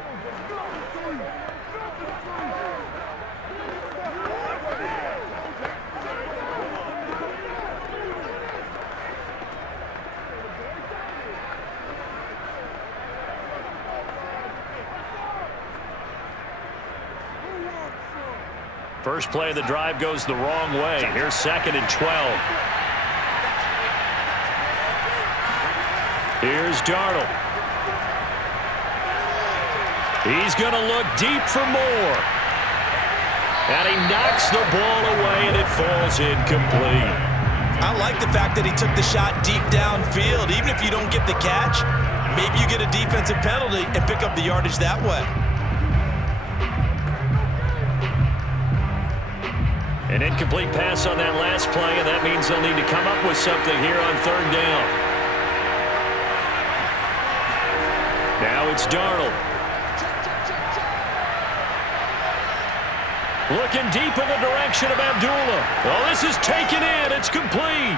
First play of the drive goes the wrong way. Here's 2nd and 12. Here's Darnold. He's going to look deep for more. And he knocks the ball away, and it falls incomplete. I like the fact that he took the shot deep downfield. Even if you don't get the catch, maybe you get a defensive penalty and pick up the yardage that way. An incomplete pass on that last play, and that means they'll need to come up with something here on 3rd down. Now it's Darnold. Looking deep in the direction of Abdullah. Well, this is taken in. It's complete.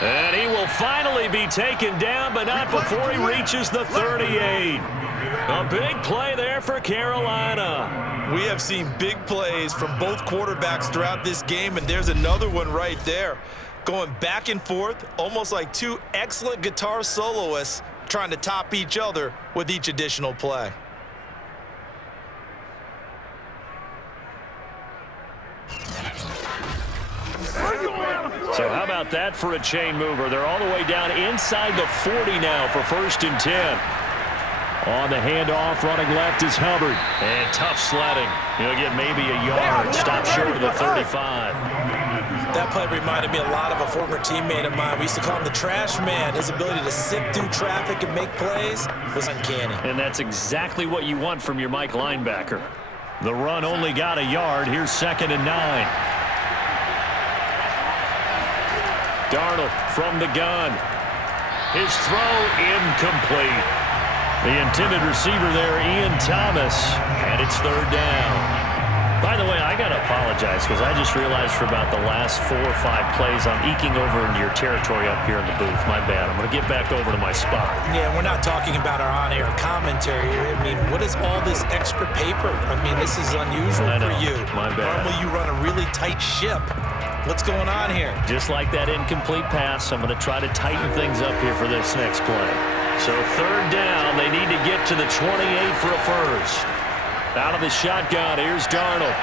And he will finally be taken down, but not before he reaches the 38. A big play there for Carolina. We have seen big plays from both quarterbacks throughout this game, and there's another one right there. Going back and forth, almost like two excellent guitar soloists trying to top each other with each additional play. So how about that for a chain mover? They're all the way down inside the 40 now for 1st and 10. On the handoff, running left is Hubbard. And tough sledding. He'll get maybe a yard. Stop short of the 35. That play reminded me a lot of a former teammate of mine. We used to call him the trash man. His ability to sift through traffic and make plays was uncanny. And that's exactly what you want from your Mike linebacker. The run only got a yard. Here's 2nd and 9. Darnold from the gun. His throw incomplete. The intended receiver there, Ian Thomas, and it's third down. By the way, I got to apologize because I just realized for about the last 4 or 5 plays I'm eking over into your territory up here in the booth. My bad. I'm going to get back over to my spot. Yeah, we're not talking about our on-air commentary here. I mean, what is all this extra paper? I mean, this is unusual for you. My bad. Normally you run a really tight ship. What's going on here? Just like that incomplete pass, I'm going to try to tighten things up here for this next play. So third down, they need to get to the 28 for a first. Out of the shotgun, here's Darnold.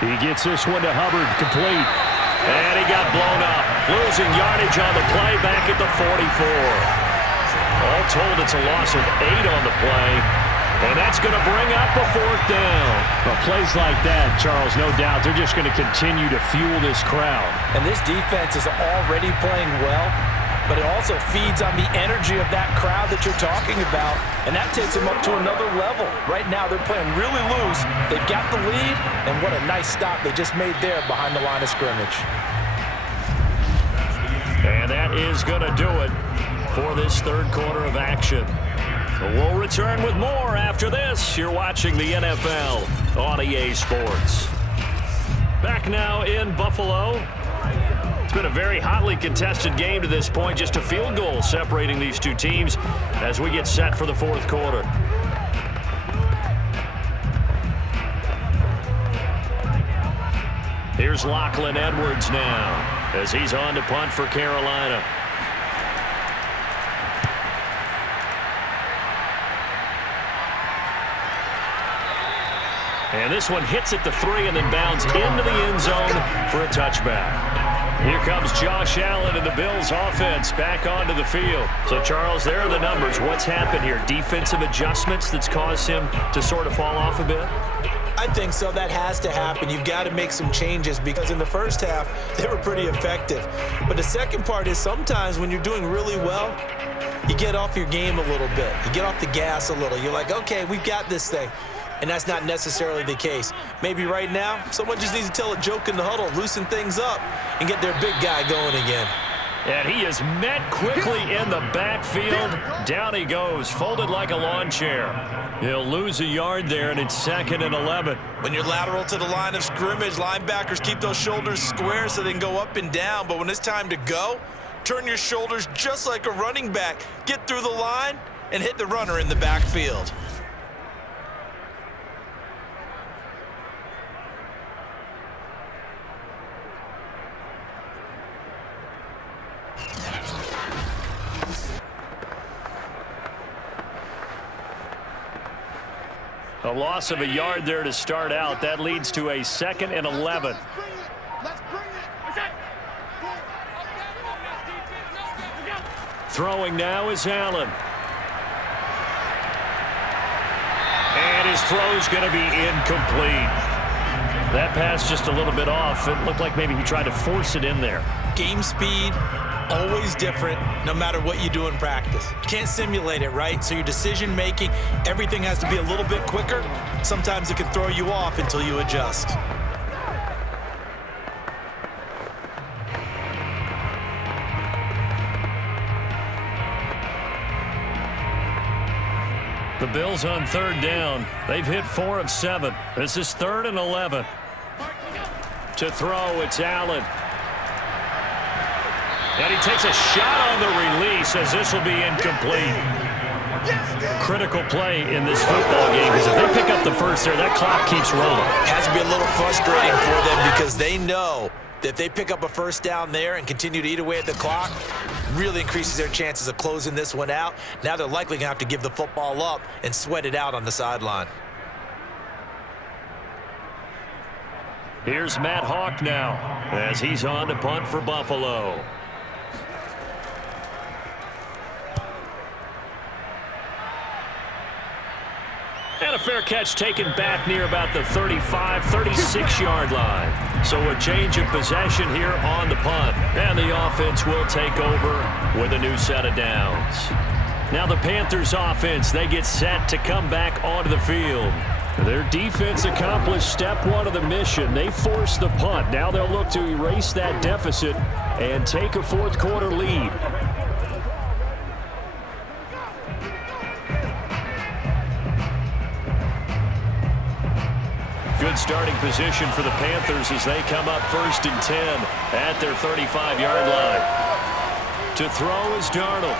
He gets this one to Hubbard, complete. And he got blown up. Losing yardage on the play back at the 44. All told, it's a loss of 8 on the play. And that's going to bring up a fourth down. Well, plays like that, Charles, no doubt, they're just going to continue to fuel this crowd. And this defense is already playing well, but it also feeds on the energy of that crowd that you're talking about, and that takes them up to another level. Right now, they're playing really loose. They've got the lead, and what a nice stop they just made there behind the line of scrimmage. And that is going to do it for this third quarter of action. So we'll return with more after this. You're watching the NFL on EA Sports. Back now in Buffalo. It's been a very hotly contested game to this point. Just a field goal separating these two teams as we get set for the fourth quarter. Here's Lachlan Edwards now as he's on to punt for Carolina. And this one hits at the 3 and then bounds into the end zone for a touchback. Here comes Josh Allen and the Bills offense back onto the field. So, Charles, there are the numbers. What's happened here? Defensive adjustments that's caused him to sort of fall off a bit? I think so. That has to happen. You've got to make some changes because in the first half, they were pretty effective. But the second part is sometimes when you're doing really well, you get off your game a little bit. You get off the gas a little. You're like, okay, we've got this thing. And that's not necessarily the case. Maybe right now, someone just needs to tell a joke in the huddle, loosen things up, and get their big guy going again. And he is met quickly in the backfield. Down he goes, folded like a lawn chair. He'll lose a yard there, and it's 2nd and 11. When you're lateral to the line of scrimmage, linebackers keep those shoulders square so they can go up and down. But when it's time to go, turn your shoulders just like a running back. Get through the line and hit the runner in the backfield. A loss of a yard there to start out. That leads to a 2nd and 11. Throwing now is Allen. And his throw's going to be incomplete. That pass just a little bit off. It looked like maybe he tried to force it in there. Game speed, always different, no matter what you do in practice. You can't simulate it, right? So your decision making, everything has to be a little bit quicker. Sometimes it can throw you off until you adjust. The Bills on third down. They've hit 4 of 7. This is 3rd and 11. To throw, it's Allen. And he takes a shot on the release as this will be incomplete. Critical play in this football game because if they pick up the first there, that clock keeps rolling. Has to be a little frustrating for them because they know that if they pick up a first down there and continue to eat away at the clock, really increases their chances of closing this one out. Now they're likely going to have to give the football up and sweat it out on the sideline. Here's Matt Hawk now as he's on to punt for Buffalo. And a fair catch taken back near about the 35, 36-yard line. So a change of possession here on the punt. And the offense will take over with a new set of downs. Now the Panthers offense, they get set to come back onto the field. Their defense accomplished step one of the mission. They forced the punt. Now they'll look to erase that deficit and take a fourth quarter lead. Good starting position for the Panthers as they come up 1st and 10 at their 35-yard line. To throw is Darnold.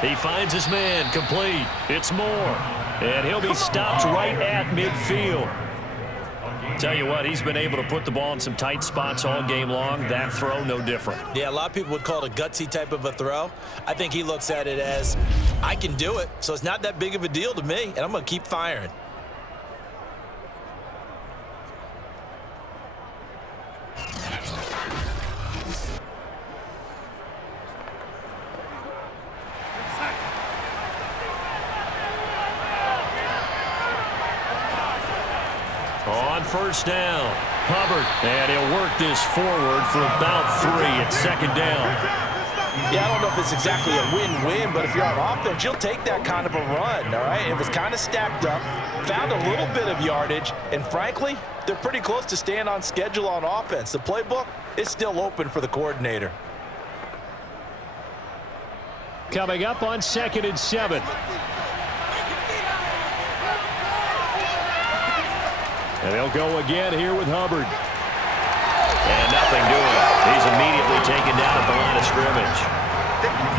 He finds his man, complete. It's Moore. And he'll be stopped right at midfield. Tell you what, he's been able to put the ball in some tight spots all game long. That throw, no different. Yeah, a lot of people would call it a gutsy type of a throw. I think he looks at it as, I can do it, so it's not that big of a deal to me, and I'm going to keep firing. On first down, Hubbard, and he'll work this forward for about 3 at 2nd down. Yeah, I don't know if it's exactly a win-win, but if you're on offense, you'll take that kind of a run, all right? It was kind of stacked up, found a little bit of yardage, and frankly, they're pretty close to staying on schedule on offense. The playbook is still open for the coordinator. Coming up on 2nd and 7. And they'll go again here with Hubbard. And nothing doing. He's immediately taken down at the line of scrimmage.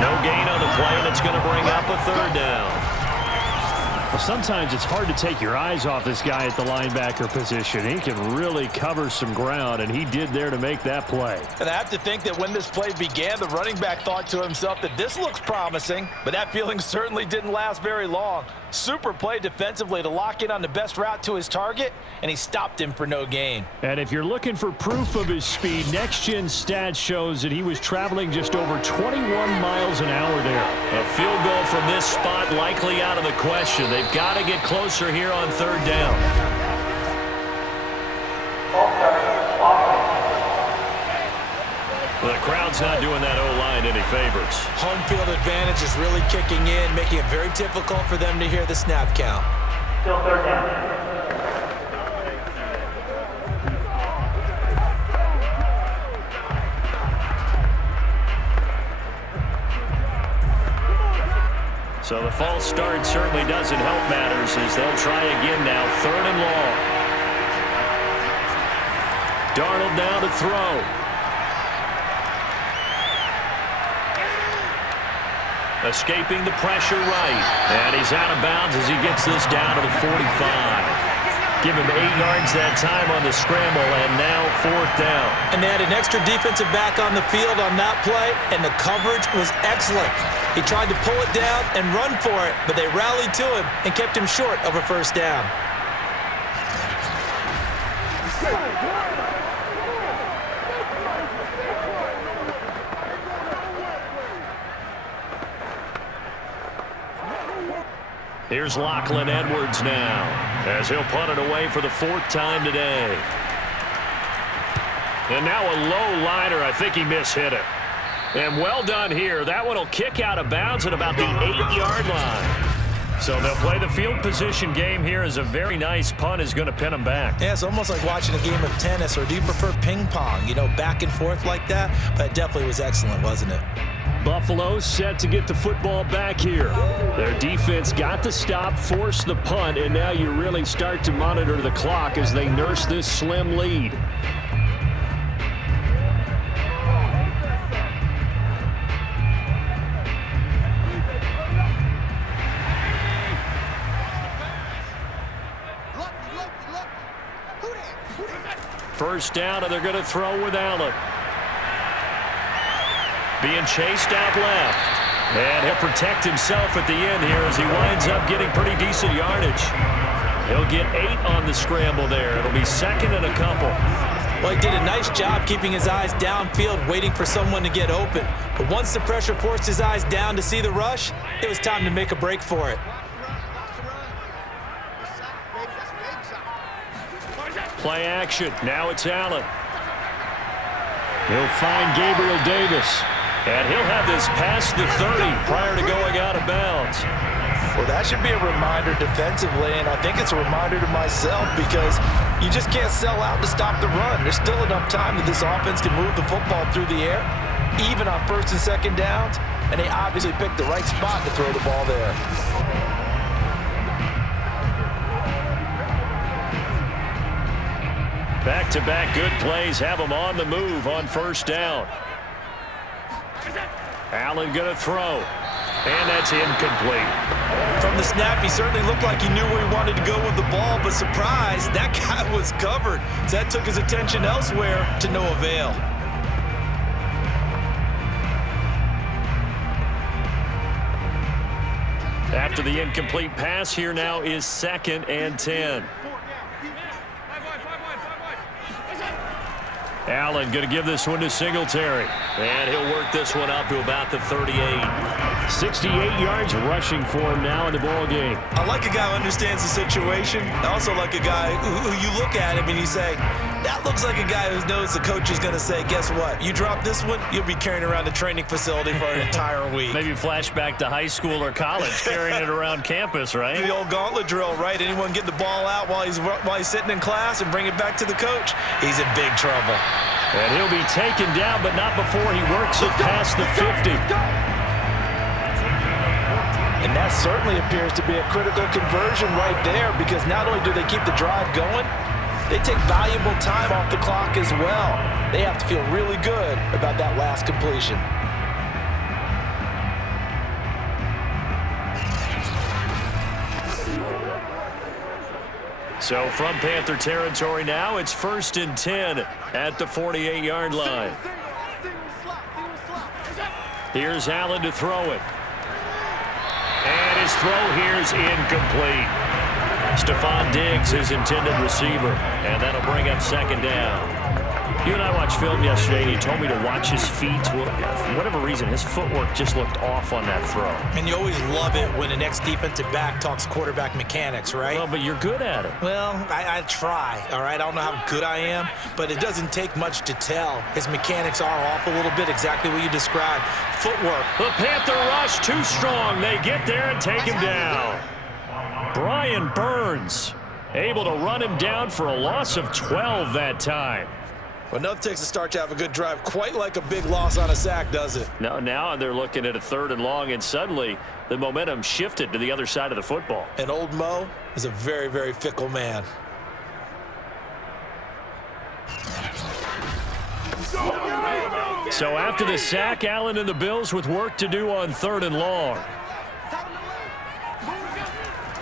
No gain on the play, and it's going to bring up a 3rd down. Well, sometimes it's hard to take your eyes off this guy at the linebacker position. He can really cover some ground, and he did there to make that play. And I have to think that when this play began, the running back thought to himself that this looks promising, but that feeling certainly didn't last very long. Super play defensively to lock in on the best route to his target, and he stopped him for no gain. And if you're looking for proof of his speed, Next Gen Stats shows that he was traveling just over 21 miles an hour there. A field goal from this spot likely out of the question. They've got to get closer here on 3rd down. The crowd's not doing that O-line any favors. Home field advantage is really kicking in, making it very difficult for them to hear the snap count. Still 3rd down. So the false start certainly doesn't help matters as they'll try again now. 3rd and long. Darnold now to throw. Escaping the pressure right. And he's out of bounds as he gets this down to the 45. Give him 8 yards that time on the scramble, and now 4th down. And they had an extra defensive back on the field on that play, and the coverage was excellent. He tried to pull it down and run for it, but they rallied to him and kept him short of a 1st down. Here's Lachlan Edwards now as he'll punt it away for the 4th time today. And now a low liner. I think he mishit it. And well done here. That one will kick out of bounds at about the 8-yard line. So they'll play the field position game here as a very nice punt is going to pin them back. Yeah, it's almost like watching a game of tennis, or do you prefer ping pong? You know, back and forth like that? But it definitely was excellent, wasn't it? Buffalo set to get the football back here. Their defense got the stop, forced the punt, and now you really start to monitor the clock as they nurse this slim lead. First down, and they're going to throw with Allen. Being chased out left. And he'll protect himself at the end here as he winds up getting pretty decent yardage. He'll get 8 on the scramble there. It'll be 2nd and a couple. Well, he did a nice job keeping his eyes downfield, waiting for someone to get open. But once the pressure forced his eyes down to see the rush, it was time to make a break for it. Play action. Now it's Allen. He'll find Gabriel Davis. And he'll have this past the 30 prior to going out of bounds. Well, that should be a reminder defensively, and I think it's a reminder to myself because you just can't sell out to stop the run. There's still enough time that this offense can move the football through the air, even on first and second downs, and they obviously picked the right spot to throw the ball there. Back-to-back good plays have them on the move on first down. Allen going to throw, and that's incomplete. From the snap, he certainly looked like he knew where he wanted to go with the ball, but surprise, that guy was covered. So that took his attention elsewhere to no avail. After the incomplete pass, here now is 2nd and 10. Allen going to give this one to Singletary. And he'll work this one up to about the 38. 68 yards rushing for him now in the ball game. I like a guy who understands the situation. I also like a guy who you look at him and you say, that looks like a guy who knows the coach is going to say, guess what? You drop this one, you'll be carrying around the training facility for an entire week. Maybe flashback to high school or college, carrying it around campus, right? The old gauntlet drill, right? Anyone get the ball out while he's sitting in class and bring it back to the coach? He's in big trouble. And he'll be taken down, but not before he works it past the 50. And that certainly appears to be a critical conversion right there because not only do they keep the drive going, they take valuable time off the clock as well. They have to feel really good about that last completion. So from Panther territory now, it's 1st and 10 at the 48-yard line. Here's Allen to throw it. And his throw here is incomplete. Stephon Diggs, his intended receiver. And that'll bring up 2nd down. You and I watched film yesterday, and you told me to watch his feet. Well, for whatever reason, his footwork just looked off on that throw. And you always love it when the next defensive back talks quarterback mechanics, right? Well, but you're good at it. Well, I try, all right? I don't know how good I am, but it doesn't take much to tell. His mechanics are off a little bit, exactly what you described. Footwork. The Panther rush too strong. They get there and take him down. Brian Burns able to run him down for a loss of 12 that time. Well, nothing takes a start to have a good drive quite like a big loss on a sack, does it? Now they're looking at a 3rd and long, and suddenly the momentum shifted to the other side of the football. And old Mo is a very, very fickle man. So after the sack, Allen and the Bills with work to do on 3rd and long.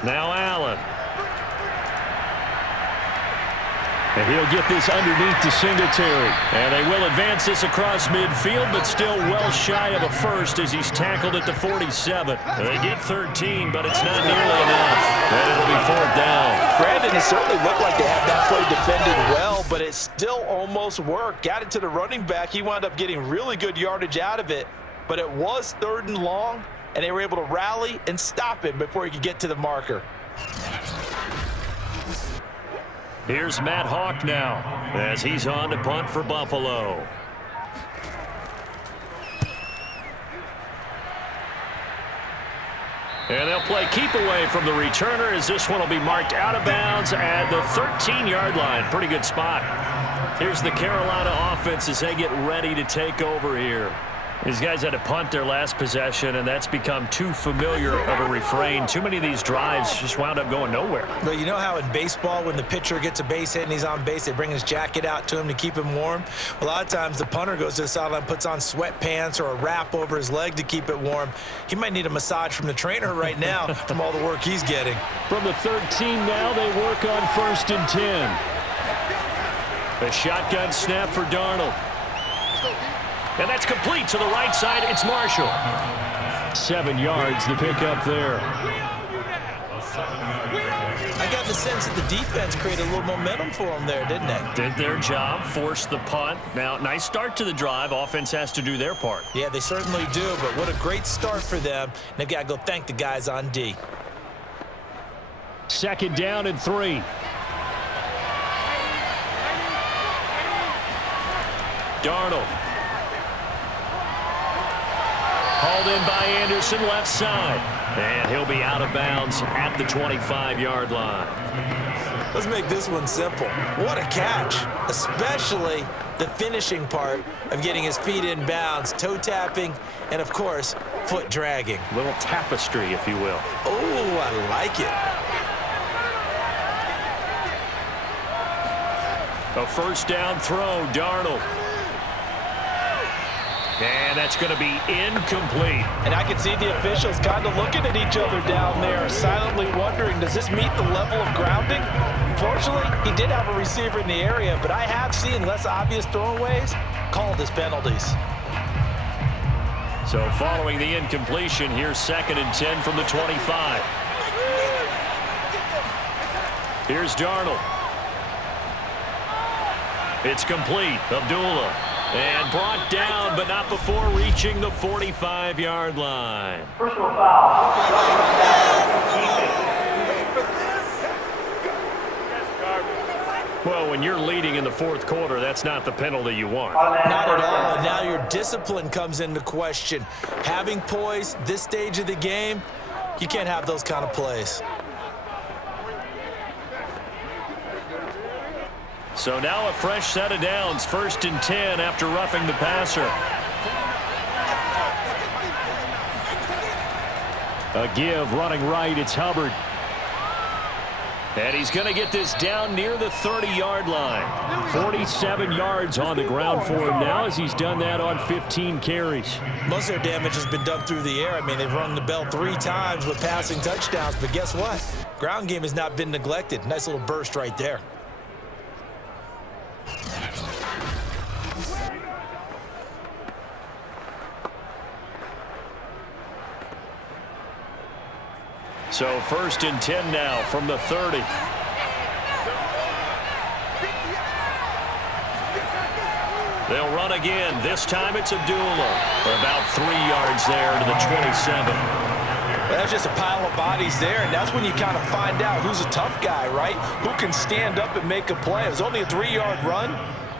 Now Allen. And he'll get this underneath to Singletary. And they will advance this across midfield, but still well shy of a first as he's tackled at the 47. They get 13, but it's not nearly enough. And it'll be 4th down. Brandon, it certainly looked like they had that play defended well, but it still almost worked. Got it to the running back. He wound up getting really good yardage out of it, but it was 3rd and long, and they were able to rally and stop him before he could get to the marker. Here's Matt Hawk now as he's on to punt for Buffalo. And they'll play keep away from the returner as this one will be marked out of bounds at the 13-yard line. Pretty good spot. Here's the Carolina offense as they get ready to take over here. These guys had to punt their last possession, and that's become too familiar of a refrain. Too many of these drives just wound up going nowhere. But you know how in baseball, when the pitcher gets a base hit and he's on base, they bring his jacket out to him to keep him warm? A lot of times the punter goes to the sideline, puts on sweatpants or a wrap over his leg to keep it warm. He might need a massage from the trainer right now from all the work he's getting. From the 13 now, they work on 1st and 10. A shotgun snap for Darnold. And that's complete to the right side. It's Marshall. 7 yards to pick up there. I got the sense that the defense created a little momentum for them there, didn't they? Did their job, forced the punt. Now, nice start to the drive. Offense has to do their part. Yeah, they certainly do, but what a great start for them. And they got to go thank the guys on D. 2nd down and 3. Darnold. Hauled in by Anderson, left side. And he'll be out of bounds at the 25-yard line. Let's make this one simple. What a catch, especially the finishing part of getting his feet in bounds, toe tapping, and of course, foot dragging. Little tapestry, if you will. Oh, I like it. A first down throw, Darnold. And that's going to be incomplete. And I can see the officials kind of looking at each other down there, silently wondering, does this meet the level of grounding? Fortunately, he did have a receiver in the area, but I have seen less obvious throwaways called as penalties. So following the incompletion, here's 2nd and 10 from the 25. Here's Darnold. It's complete. Abdullah. And brought down, but not before reaching the 45-yard line. Personal foul. Well, when you're leading in the 4th quarter, that's not the penalty you want. Not at all, and now your discipline comes into question. Having poise this stage of the game, you can't have those kind of plays. So now a fresh set of downs, 1st and 10 after roughing the passer. A give running right, it's Hubbard. And he's going to get this down near the 30-yard line. 47 yards on the ground for him now as he's done that on 15 carries. Most of their damage has been done through the air. I mean, they've rung the bell 3 times with passing touchdowns, but guess what? Ground game has not been neglected. Nice little burst right there. So 1st and 10 now from the 30. They'll run again. This time it's Abdullah. About 3 yards there to the 27. That's just a pile of bodies there, and that's when you kind of find out who's a tough guy, right? Who can stand up and make a play. It was only a 3-yard run,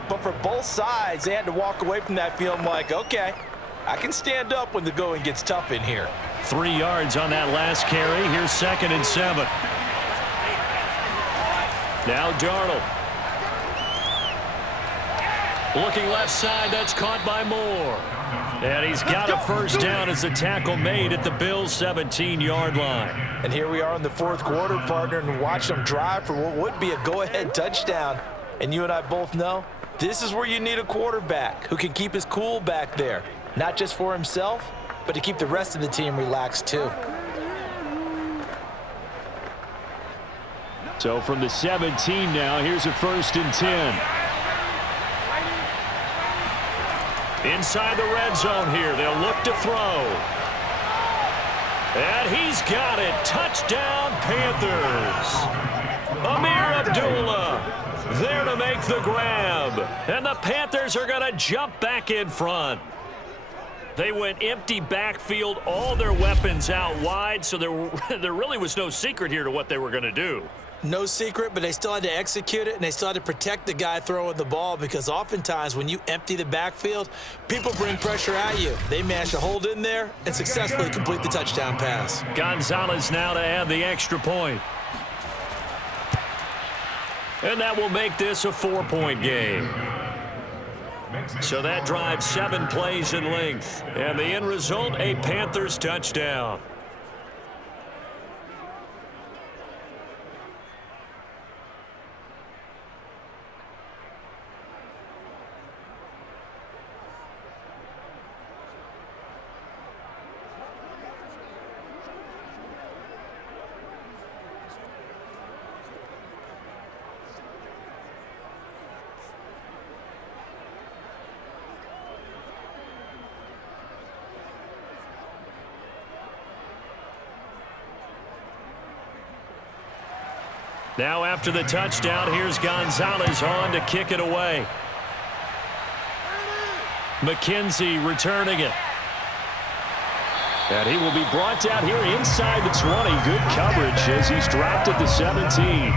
but for both sides, they had to walk away from that feeling like, okay, I can stand up when the going gets tough in here. 3 yards on that last carry. Here's 2nd and 7. Now Darnold. Looking left side, that's caught by Moore. And he's got a first down as the tackle made at the Bills' 17-yard line. And here we are in the 4th quarter, partner, and watch them drive for what would be a go-ahead touchdown. And you and I both know this is where you need a quarterback who can keep his cool back there, not just for himself, but to keep the rest of the team relaxed too. So from the 17 now, here's a 1st and 10. Inside the red zone here, they'll look to throw. And he's got it. Touchdown, Panthers. Amir Abdullah there to make the grab. And the Panthers are going to jump back in front. They went empty backfield, all their weapons out wide, so there really was no secret here to what they were going to do. No secret, but they still had to execute it, and they still had to protect the guy throwing the ball, because oftentimes when you empty the backfield, people bring pressure at you. They managed to hold in there and successfully complete the touchdown pass. Gonzalez now to add the extra point. And that will make this a 4-point game. So that drives 7 plays in length. And the end result, a Panthers touchdown. Now after the touchdown, here's Gonzalez on to kick it away. McKenzie returning it. And he will be brought down here inside the 20. Good coverage as he's dropped at the 17.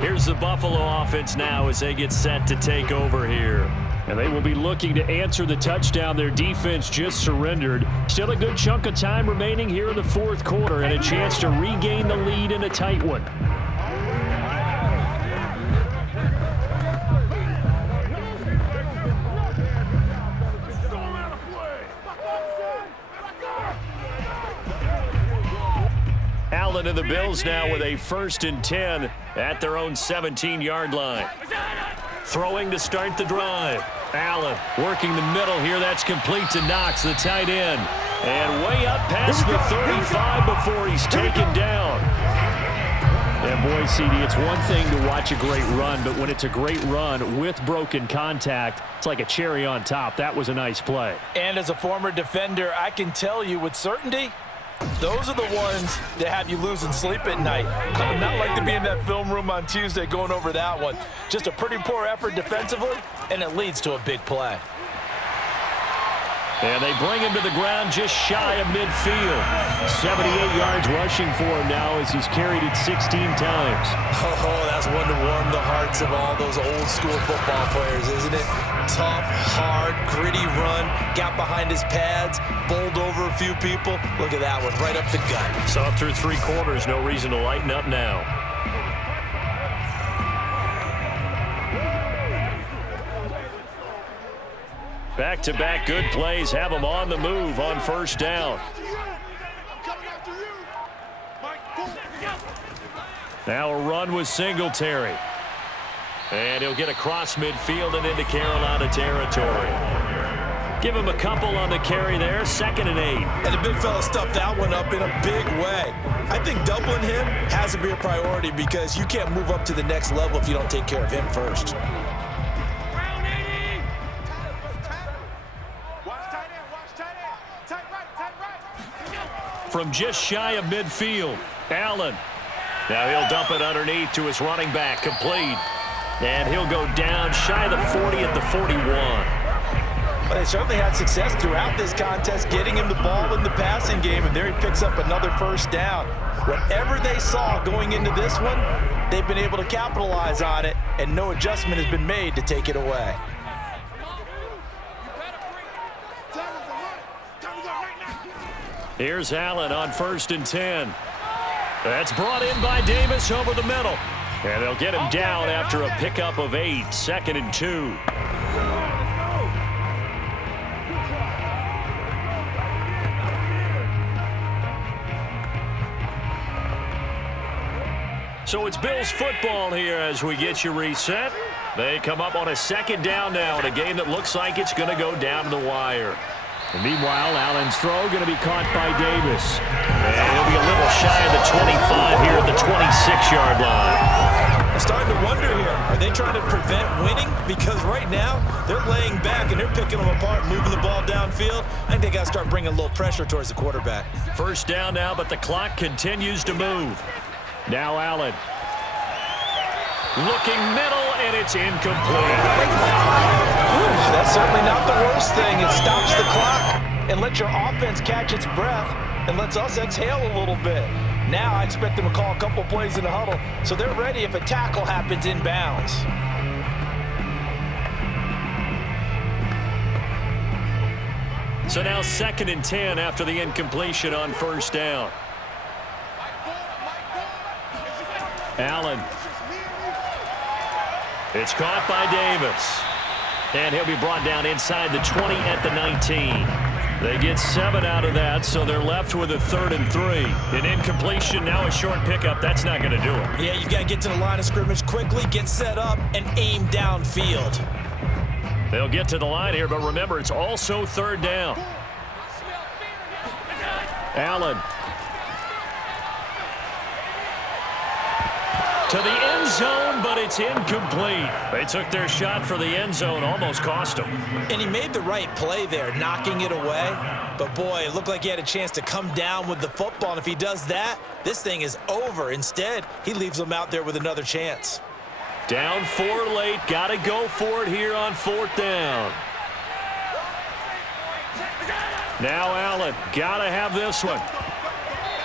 Here's the Buffalo offense now as they get set to take over here. And they will be looking to answer the touchdown their defense just surrendered. Still a good chunk of time remaining here in the fourth quarter and a chance to regain the lead in a tight one. Allen and the Bills now with a 1st and 10 at their own 17-yard line. Throwing to start the drive. Allen working the middle here. That's complete to Knox, the tight end. And way up past the 35 before he's taken down. And boy, CD, it's one thing to watch a great run, but when it's a great run with broken contact, it's like a cherry on top. That was a nice play. And as a former defender, I can tell you with certainty, those are the ones that have you losing sleep at night. I would not like to be in that film room on Tuesday going over that one. Just a pretty poor effort defensively, and it leads to a big play. And they bring him to the ground just shy of midfield. 78 yards rushing for him now as he's carried it 16 times. Oh, that's one to warm the hearts of all those old school football players, isn't it? Tough, hard, gritty run, got behind his pads, bowled over a few people. Look at that one, right up the gut. Saw it through 3 quarters, no reason to lighten up now. Back-to-back good plays have them on the move on 1st down. Now a run with Singletary. And he'll get across midfield and into Carolina territory. Give him a couple on the carry there, 2nd and 8. And the big fella stuffed that one up in a big way. I think doubling him has to be a priority because you can't move up to the next level if you don't take care of him first. From just shy of midfield, Allen. Now he'll dump it underneath to his running back, complete. And he'll go down shy of the 40 at the 41. But they certainly had success throughout this contest, getting him the ball in the passing game, and there he picks up another 1st down. Whatever they saw going into this one, they've been able to capitalize on it, and no adjustment has been made to take it away. Here's Allen on 1st and 10. That's brought in by Davis over the middle. And they'll get him down after a pickup of 8, 2nd and 2. So it's Bills football here as we get you reset. They come up on a 2nd down now in a game that looks like it's going to go down to the wire. And meanwhile, Allen's throw going to be caught by Davis. And he'll be a little shy of the 25 here at the 26-yard line. I'm starting to wonder here, are they trying to prevent winning? Because right now, they're laying back and they're picking them apart, moving the ball downfield. I think they got to start bringing a little pressure towards the quarterback. 1st down now, but the clock continues to move. Now Allen. Looking middle, and it's incomplete. That's certainly not the worst thing. It stops the clock and lets your offense catch its breath and lets us exhale a little bit. Now I expect them to call a couple plays in the huddle so they're ready if a tackle happens inbounds. So now 2nd and 10 after the incompletion on 1st down. Allen. It's caught by Davis. And he'll be brought down inside the 20 at the 19. They get 7 out of that, so they're left with a 3rd and 3. An incompletion, now a short pickup. That's not going to do it. Yeah, you've got to get to the line of scrimmage quickly, get set up, and aim downfield. They'll get to the line here, but remember, it's also 3rd down. Allen. To the end zone, but it's incomplete. They took their shot for the end zone, almost cost them. And he made the right play there, knocking it away. But boy, it looked like he had a chance to come down with the football. And if he does that, this thing is over. Instead, he leaves them out there with another chance. Down 4 late, got to go for it here on 4th down. Now Allen, got to have this one.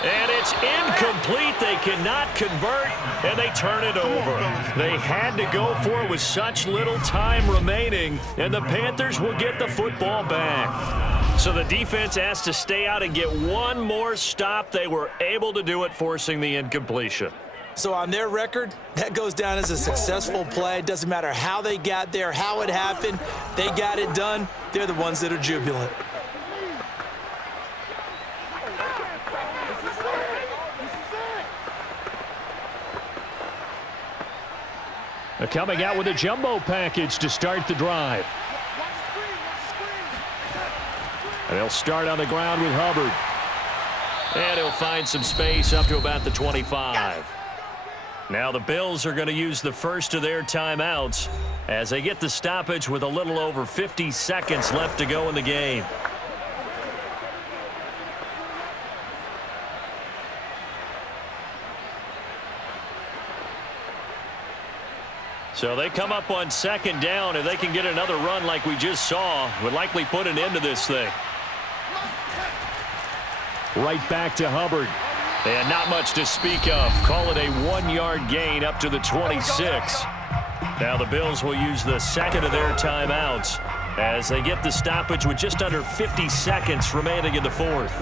And it's incomplete. They cannot convert, and they turn it over. They had to go for it with such little time remaining, and the Panthers will get the football back. So the defense has to stay out and get one more stop. They were able to do it, forcing the incompletion. So on their record, that goes down as a successful play. It doesn't matter how they got there, how it happened. They got it done. They're the ones that are jubilant. They're coming out with a jumbo package to start the drive. And they'll start on the ground with Hubbard. And he'll find some space up to about the 25. Now the Bills are going to use the first of their timeouts as they get the stoppage with a little over 50 seconds left to go in the game. So they come up on second down. If they can get another run like we just saw, would likely put an end to this thing. Right back to Hubbard. And not much to speak of. Call it a 1-yard gain up to the 26. Now the Bills will use the second of their timeouts as they get the stoppage with just under 50 seconds remaining in the fourth.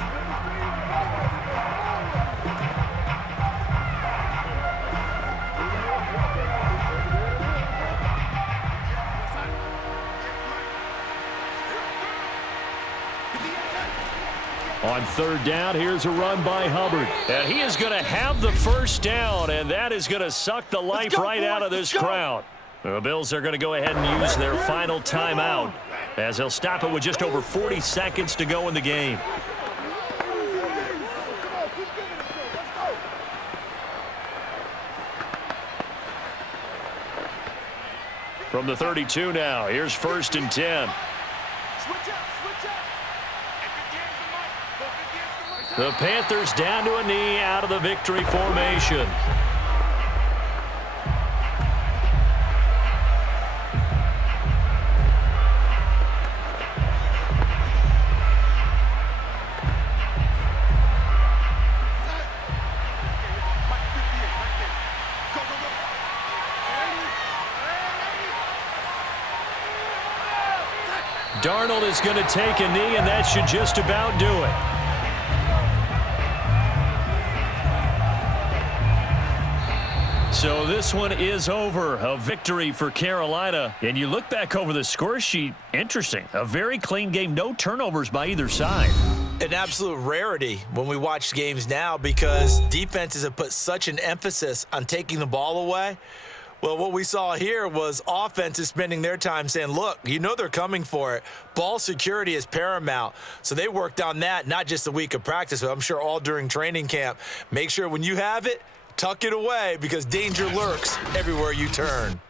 On third down, here's a run by Hubbard. And he is going to have the first down, and that is going to suck the life right out of this crowd. The Bills are going to go ahead and use their final timeout as they'll stop it with just over 40 seconds to go in the game. From the 32 now, here's 1st and 10. The Panthers down to a knee out of the victory formation. Darnold is going to take a knee, and that should just about do it. So this one is over. A victory for Carolina. And you look back over the score sheet, interesting. A very clean game, no turnovers by either side. An absolute rarity when we watch games now because defenses have put such an emphasis on taking the ball away. Well, what we saw here was offenses spending their time saying, look, you know they're coming for it. Ball security is paramount. So they worked on that, not just a week of practice, but I'm sure all during training camp. Make sure when you have it, tuck it away because danger lurks everywhere you turn.